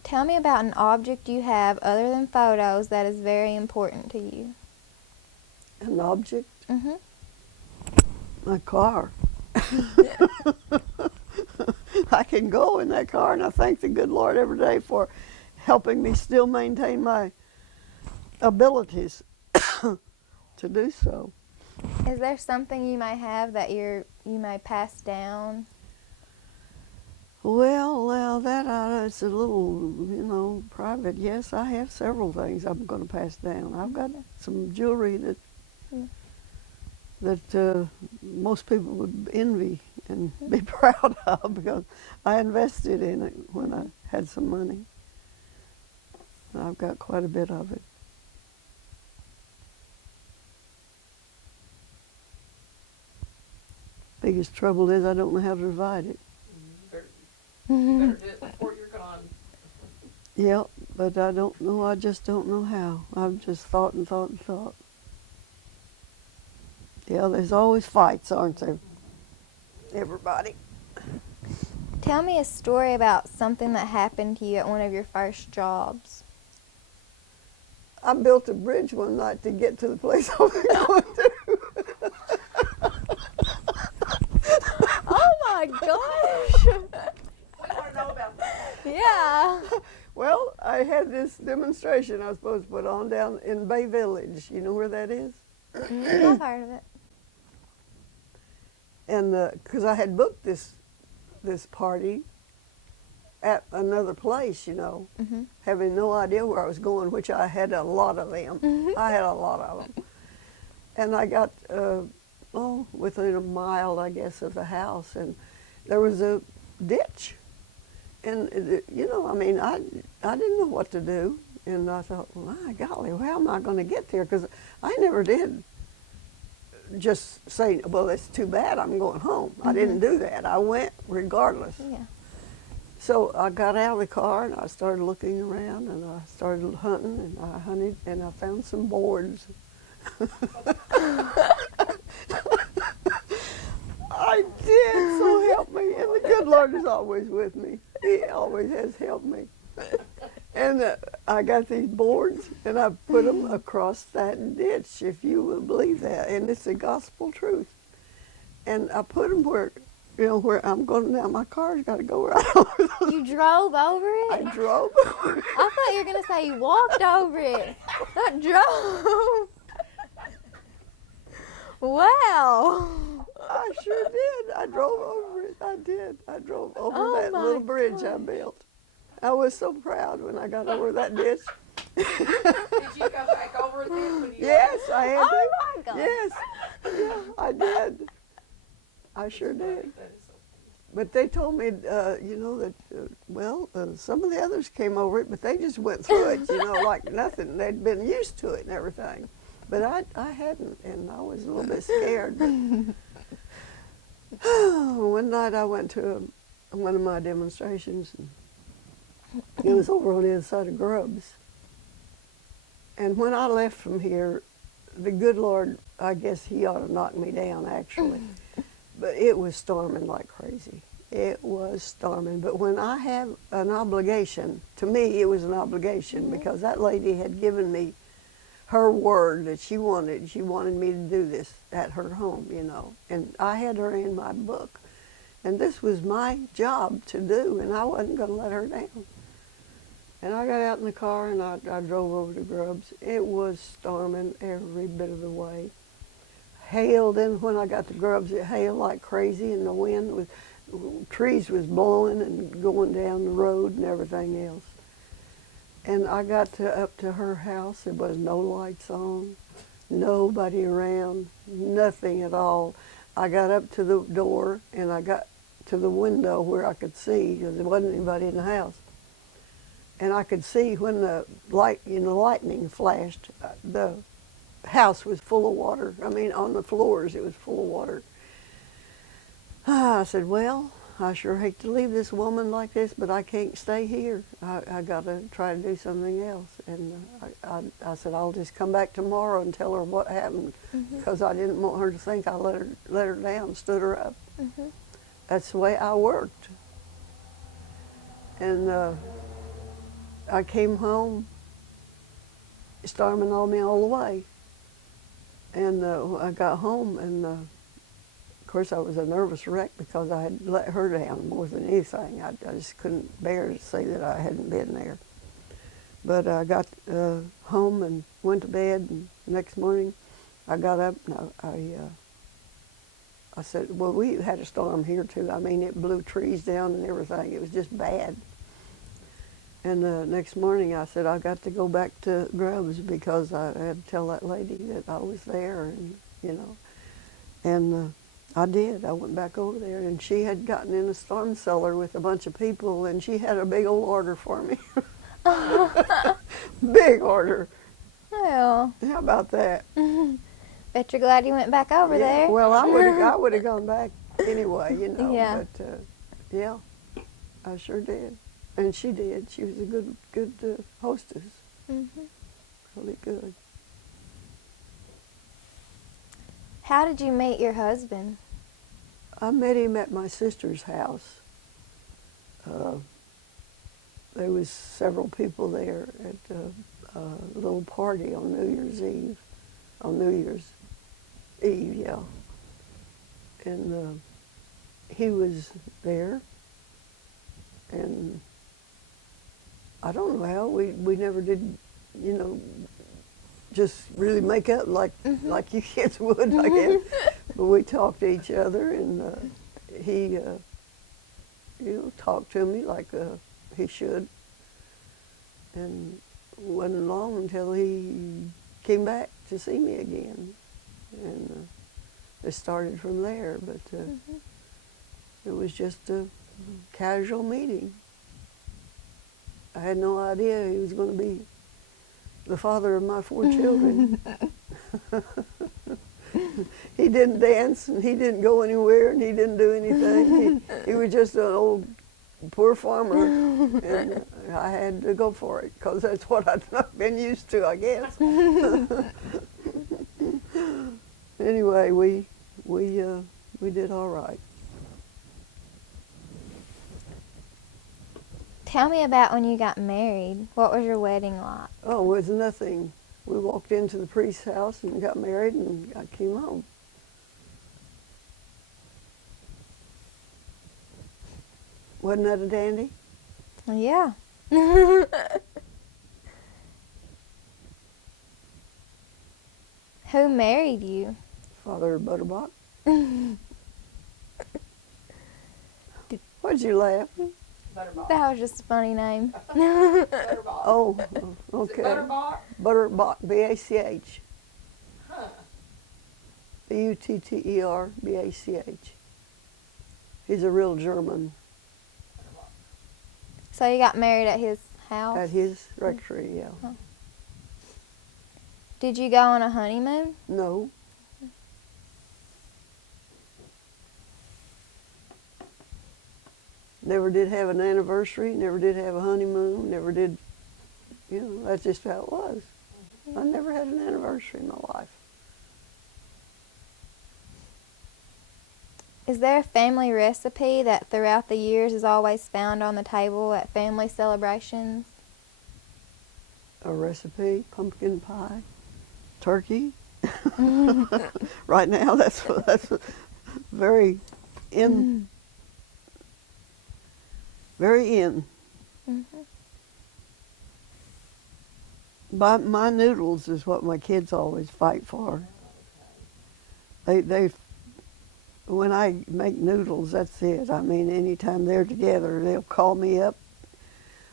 Tell me about an object you have other than photos that is very important to you. An object? Mm-hmm. My car. I can go in that car, and I thank the good Lord every day for helping me still maintain my abilities to do so. Is there something you might have that you may pass down? Well, that it's a little, private. Yes, I have several things I'm going to pass down. I've got some jewelry that most people would envy and be proud of because I invested in it when I had some money. I've got quite a bit of it. Biggest trouble is I don't know how to divide it. You better do it before you're gone. Yeah, but I don't know. I just don't know how. I've just thought and thought and thought. Yeah, there's always fights, aren't there? Everybody. Tell me a story about something that happened to you at one of your first jobs. I built a bridge one night to get to the place I was going to. Oh my gosh! We want to know about that. Yeah. Well, I had this demonstration I was supposed to put on down in Bay Village. You know where that is? I've heard of it. And because I had booked this party at another place, Mm-hmm. having no idea where I was going, which I had a lot of them. Mm-hmm. I had a lot of them. And I got, within a mile, I guess, of the house, and there was a ditch. And, I didn't know what to do. And I thought, well, my golly, how am I going to get there? Because I never did just say, well, it's too bad, I'm going home. I didn't do that. I went regardless. Yeah. So I got out of the car and I started looking around and I started hunting and I hunted and I found some boards. I did, so help me. And the good Lord is always with me. He always has helped me. And I got these boards and I put them across that ditch, if you will believe that. And it's the gospel truth. And I put them where I'm going now. My car's got to go right over those. You drove over it? I drove over it. I thought you were going to say you walked over it. Not drove. Wow. I sure did. I drove over it. I did. I drove over Oh that my little bridge I gosh. built. I was so proud when I got over that ditch. Did you go back over it then? When you Yes, I had to. Oh my God. Yes. Yeah, I did. I sure did. That is so But they told me, that, some of the others came over it, but they just went through it, like nothing. They'd been used to it and everything. But I hadn't, and I was a little bit scared. But one night I went to one of my demonstrations, and it was over on the other side of Grubbs. And when I left from here, the good Lord, I guess he ought to knock me down, actually. But it was storming like crazy. It was storming. But when I have an obligation, to me it was an obligation, because that lady had given me her word that she wanted me to do this at her home, And I had her in my book. And this was my job to do, and I wasn't going to let her down. And I got out in the car, and I drove over to Grubbs. It was storming every bit of the way. Hail, then when I got to Grubbs, it hailed like crazy, and the wind was, trees was blowing and going down the road and everything else. And I got up to her house. There was no lights on, nobody around, nothing at all. I got up to the door, and I got to the window where I could see, because there wasn't anybody in the house. And I could see when the lightning flashed, the house was full of water. I mean, on the floors it was full of water. I said, well, I sure hate to leave this woman like this, but I can't stay here. I got to try to do something else. And I said, I'll just come back tomorrow and tell her what happened, because I didn't want her to think I let her down, stood her up. That's the way I worked. And I came home, storming on me all the way. And I got home, and of course I was a nervous wreck because I had let her down more than anything. I just couldn't bear to say that I hadn't been there. But I got home and went to bed, and the next morning I got up and I said, well, we had a storm here too. I mean, it blew trees down and everything. It was just bad. And the next morning I said, I got to go back to Grubbs because I had to tell that lady that I was there, and I did. I went back over there, and she had gotten in a storm cellar with a bunch of people, and she had a big old order for me. Big order. Well. How about that? Bet you're glad you went back over there. Well, I would have gone back anyway, Yeah. But yeah, I sure did. And she did. She was a good hostess. Really good. How did you meet your husband? I met him at my sister's house. There was several people there at a little party on New Year's Eve. On New Year's Eve, yeah. And he was there, and I don't know how we never did, just really make up like you kids would, I guess. But we talked to each other, and he, talked to me like he should. And it wasn't long until he came back to see me again, and it started from there. But it was just a casual meeting. I had no idea he was going to be the father of my 4 children. He didn't dance, and he didn't go anywhere, and he didn't do anything. He was just an old poor farmer, and I had to go for it because that's what I'd not been used to, I guess. Anyway, we did all right. Tell me about when you got married. What was your wedding like? Oh, it was nothing. We walked into the priest's house and got married, and I came home. Wasn't that a dandy? Yeah. Who married you? Father Butterbach. Why'd you laugh? Butterball. That was just a funny name. Butterball. Oh, Is it okay. Butterball? Butterbach, B-A-C-H. Huh. B-U-T-T-E-R, B-A-C-H. He's a real German. So you got married at his house? At his rectory, yeah. Huh. Did you go on a honeymoon? No. Never did have an anniversary, never did have a honeymoon, never did, that's just how it was. I never had an anniversary in my life. Is there a family recipe that throughout the years is always found on the table at family celebrations? A recipe, pumpkin pie, turkey. Right now, that's very in. Very in. Mm-hmm. My noodles is what my kids always fight for. They when I make noodles, that's it. I mean, anytime they're together, they'll call me up.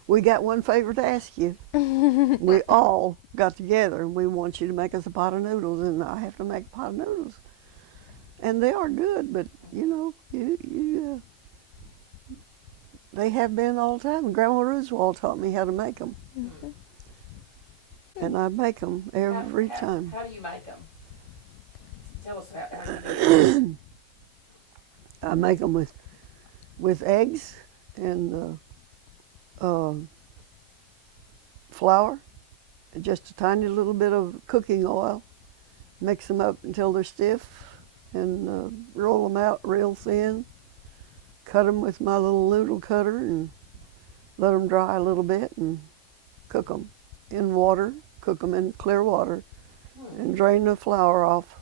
We got one favor to ask you. We all got together, and we want you to make us a pot of noodles, and I have to make a pot of noodles. And they are good, but they have been all the time. Grandma Rusewald taught me how to make them. Mm-hmm. And I make them every time. How do you make them? Tell us how you do it. I make them with eggs and flour, and just a tiny little bit of cooking oil. Mix them up until they're stiff, and roll them out real thin. Cut them with my little noodle cutter and let them dry a little bit, and cook them in water. Cook them in clear water, and drain the flour off,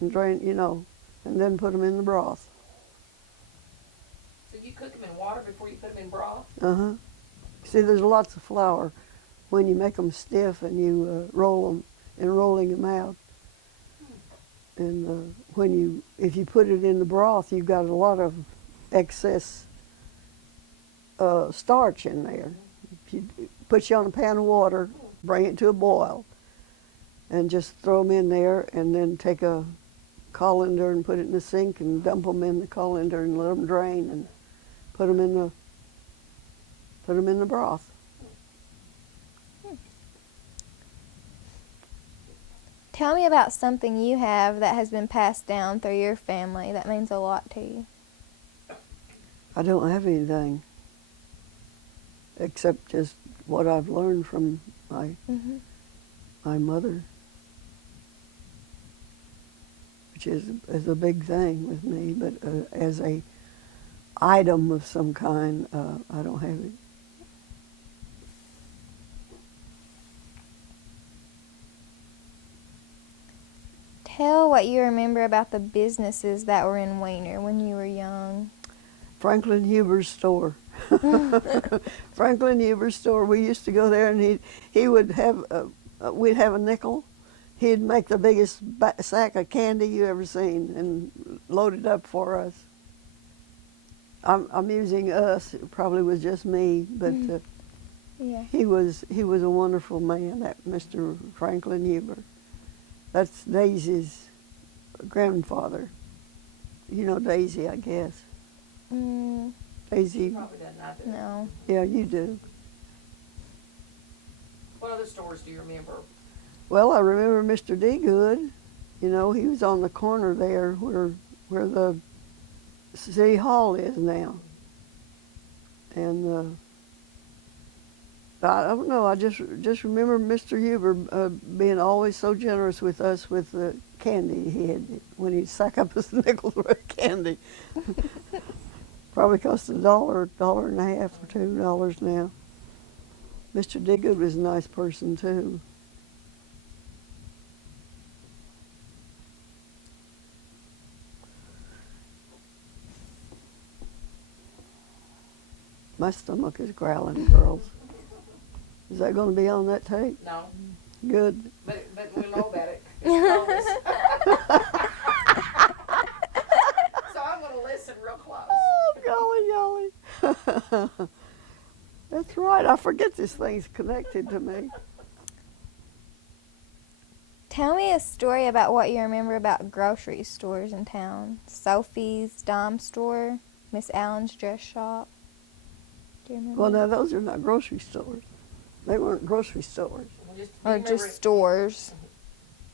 and and then put them in the broth. So you cook them in water before you put them in broth? Uh-huh. See, there's lots of flour when you make them stiff and you roll them and rolling them out. And if you put it in the broth, you've got a lot of excess starch in there. If you put you on a pan of water, bring it to a boil, and just throw them in there, and then take a colander and put it in the sink and dump them in the colander and let them drain, and put them in the broth. Tell me about something you have that has been passed down through your family that means a lot to you. I don't have anything except just what I've learned from my mother, which is a big thing with me. But as a item of some kind, I don't have it. Tell what you remember about the businesses that were in Weiner when you were young. Franklin Huber's store. Franklin Huber's store. We used to go there, and he would have we'd have a nickel. He'd make the biggest sack of candy you ever seen and load it up for us. I'm using us. It probably was just me, but Yeah. he was a wonderful man, that Mr. Franklin Huber. That's Daisy's grandfather. You know Daisy, I guess. Daisy. Probably doesn't. I do. No. Yeah, you do. What other stores do you remember? Well, I remember Mr. D. Good. He was on the corner there where the City Hall is now. And I don't know. I just remember Mr. Huber being always so generous with us with the candy he had when he'd sack up his nickels worth of candy. Probably cost $1, $1.50, or $2 now. Mr. Diggood was a nice person too. My stomach is growling, girls. Is that going to be on that tape? No. Good. But we'll know about it. It's so I'm going to listen real close. Oh, golly. That's right. I forget this thing's connected to me. Tell me a story about what you remember about grocery stores in town. Sophie's Dime Store. Miss Allen's dress shop. Do you remember? Well, now those are not grocery stores. They weren't grocery stores. Well, just, do you Or remember just it? stores.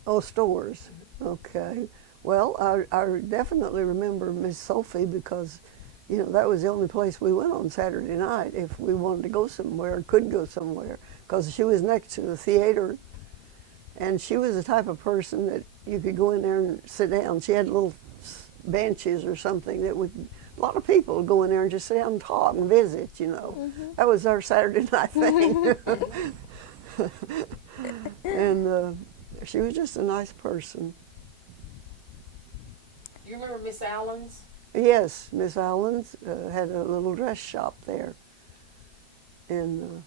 Oh, stores. Okay. Well, I definitely remember Miss Sophie because, you know, that was the only place we went on Saturday night if we wanted to go somewhere, could go somewhere, because she was next to the theater, and she was the type of person that you could go in there and sit down. She had little benches or something that would, a lot of people would go in there and just sit down and talk and visit, you know. Mm-hmm. That was our Saturday night thing. And she was just a nice person. Do you remember Miss Allen's? Yes, Miss Allen's had a little dress shop there. And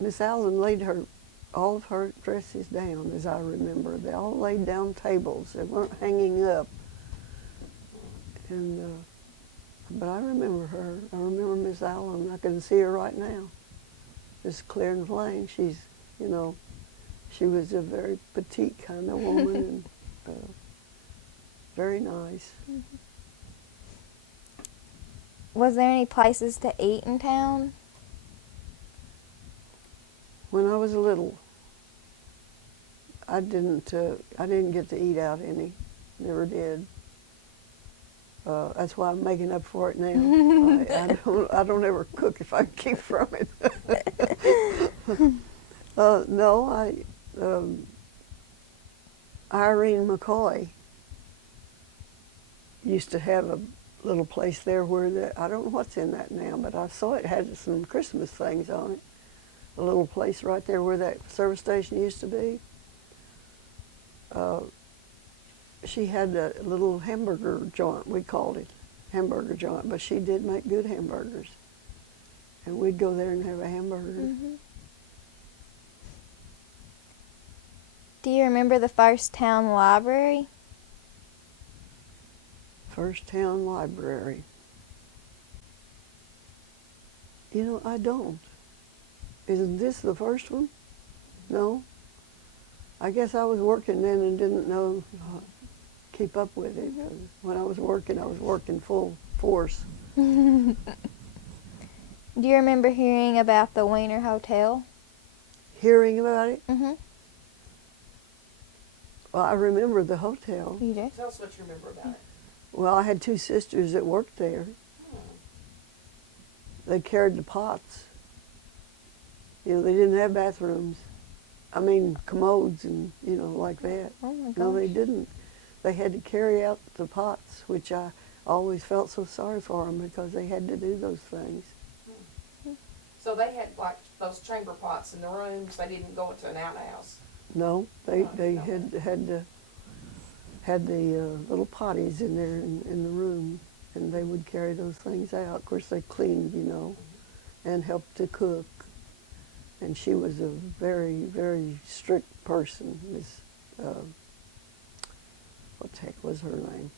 Miss Allen laid all of her dresses down, as I remember. They all laid down tables. They weren't hanging up. And but I remember her. I remember Miss Allen. I can see her right now. Just clear and plain. She's, you know, she was a very petite kind of woman and very nice. Was there any places to eat in town? When I was little, I didn't get to eat out any. Never did. That's why I'm making up for it now. I don't ever cook if I can keep from it. No, Irene McCoy used to have a little place there where I don't know what's in that now, but I saw it had some Christmas things on it. A little place right there where that service station used to be. She had a little hamburger joint, we called it, hamburger joint, but she did make good hamburgers. And we'd go there and have a hamburger. Mm-hmm. Do you remember the first town library? First town library. You know, I don't. Isn't this the first one? No? I guess I was working then and didn't know, keep up with it. When I was working full force. Do you remember hearing about the Wiener Hotel? Hearing about it? Mm-hmm. Well, I remember the hotel. You do? Tell us what you remember about it. Well, I had two sisters that worked there. They carried the pots. You know, they didn't have bathrooms. I mean, commodes and, you know, like that. Oh my gosh. No, they didn't. They had to carry out the pots, which I always felt so sorry for them because they had to do those things. So they had like those chamber pots in the rooms. They didn't go into an outhouse. No, they had the little potties in there in the room, and they would carry those things out. Of course, they cleaned, you know, and helped to cook. And she was a very, very strict person. Miss, what the heck was her name?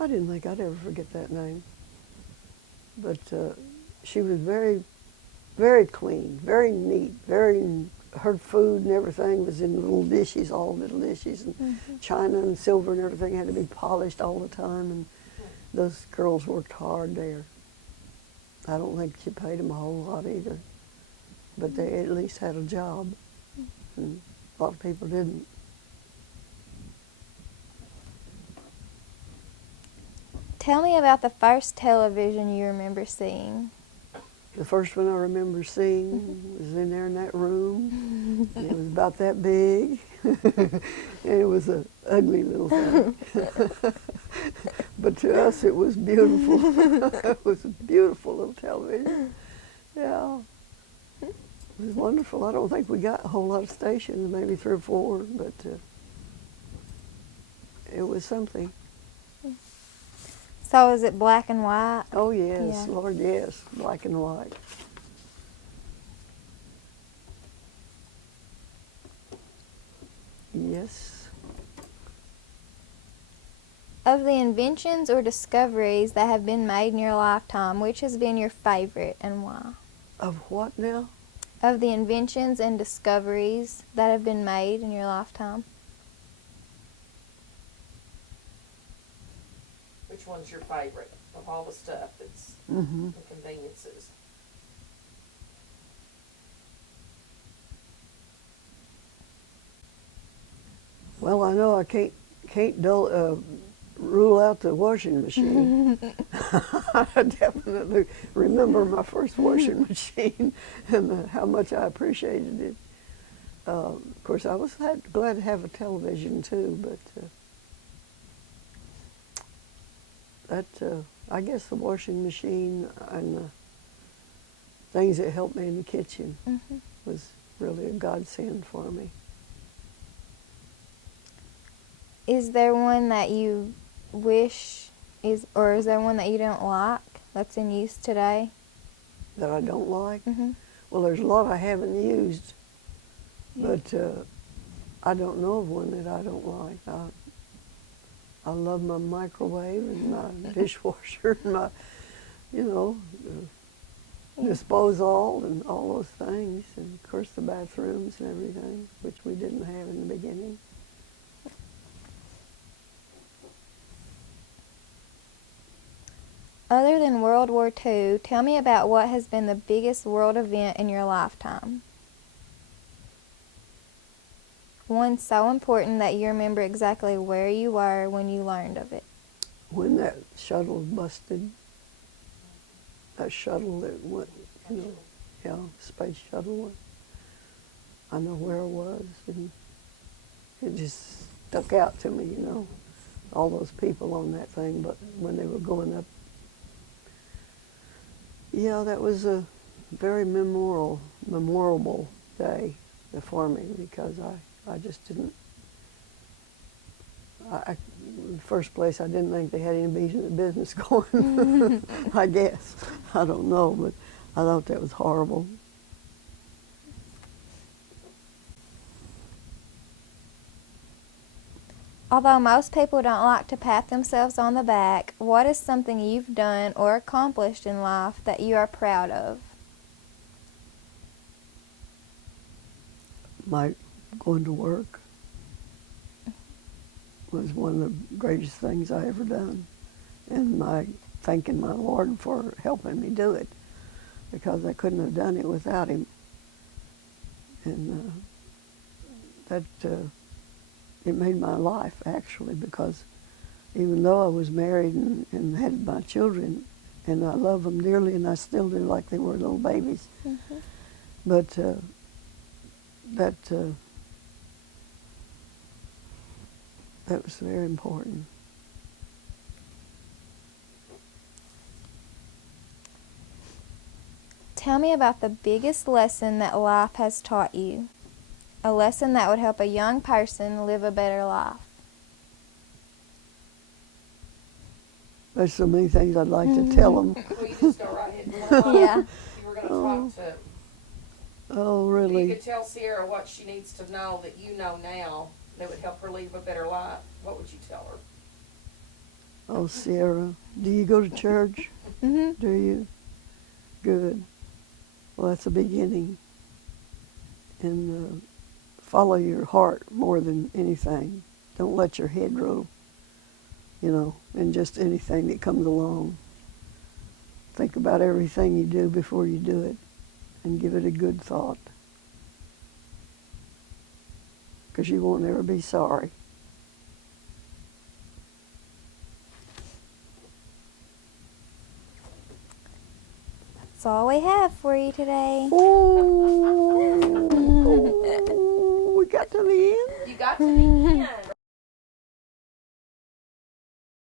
I didn't think I'd ever forget that name. But she was very, very clean, very neat, her food and everything was in little dishes, all little dishes, and china and silver and everything had to be polished all the time, and those girls worked hard there. I don't think she paid them a whole lot either, but they at least had a job, and a lot of people didn't. Tell me about the first television you remember seeing. The first one I remember seeing was in there in that room. And it was about that big. And it was an ugly little thing. But to us it was beautiful. It was a beautiful little television. Yeah. It was wonderful. I don't think we got a whole lot of stations, maybe 3 or 4, but it was something. So is it black and white? Oh yes, Yeah. Lord, yes, black and white. Yes. Of the inventions or discoveries that have been made in your lifetime, which has been your favorite and why? Of what now? of the inventions and discoveries that have been made in your lifetime? Which one's your favorite of all the stuff that's Mm-hmm. the conveniences? Well, I know I can't rule out the washing machine. I definitely remember my first washing machine and how much I appreciated it. Of course, I was glad to have a television too, but I guess the washing machine and the things that helped me in the kitchen Mm-hmm. was really a godsend for me. Is there one that you wish or is there one that you don't like that's in use today? That I don't like? Mm-hmm. Well, there's a lot I haven't used, but I don't know of one that I don't like. I love my microwave and my dishwasher and my, disposal and all those things, and of course the bathrooms and everything, which we didn't have in the beginning. Other than World War II, tell me about what has been the biggest world event in your lifetime. One so important that you remember exactly where you were when you learned of it. When that shuttle busted, that shuttle that went, space shuttle, I know where I was, and it just stuck out to me, all those people on that thing, but when they were going up. Yeah, that was a very memorable day for me, because I just didn't, in the first place, I didn't think they had any business going, I guess. I don't know, but I thought that was horrible. Although most people don't like to pat themselves on the back, what is something you've done or accomplished in life that you are proud of? My going to work was one of the greatest things I ever done, and my thanking my Lord for helping me do it, because I couldn't have done it without Him. And it made my life, actually, because even though I was married and had my children, and I love them dearly, and I still do, like they were little babies, Mm-hmm. but that was very important. Tell me about the biggest lesson that life has taught you. A lesson that would help a young person live a better life. There's so many things I'd like to tell them. Well, you just go right ahead and tell Yeah. You were going to talk to. Oh, You really? could tell Sierra what she needs to know that you know now that would help her live a better life. What would you tell her? Oh, Sierra, do you go to church? Mm-hmm. Do you? Good. Well, that's a beginning. And follow your heart more than anything. Don't let your head rule, in just anything that comes along. Think about everything you do before you do it, and give it a good thought, because you won't ever be sorry. That's all we have for you today. Oh, we got to the end. You got to the end.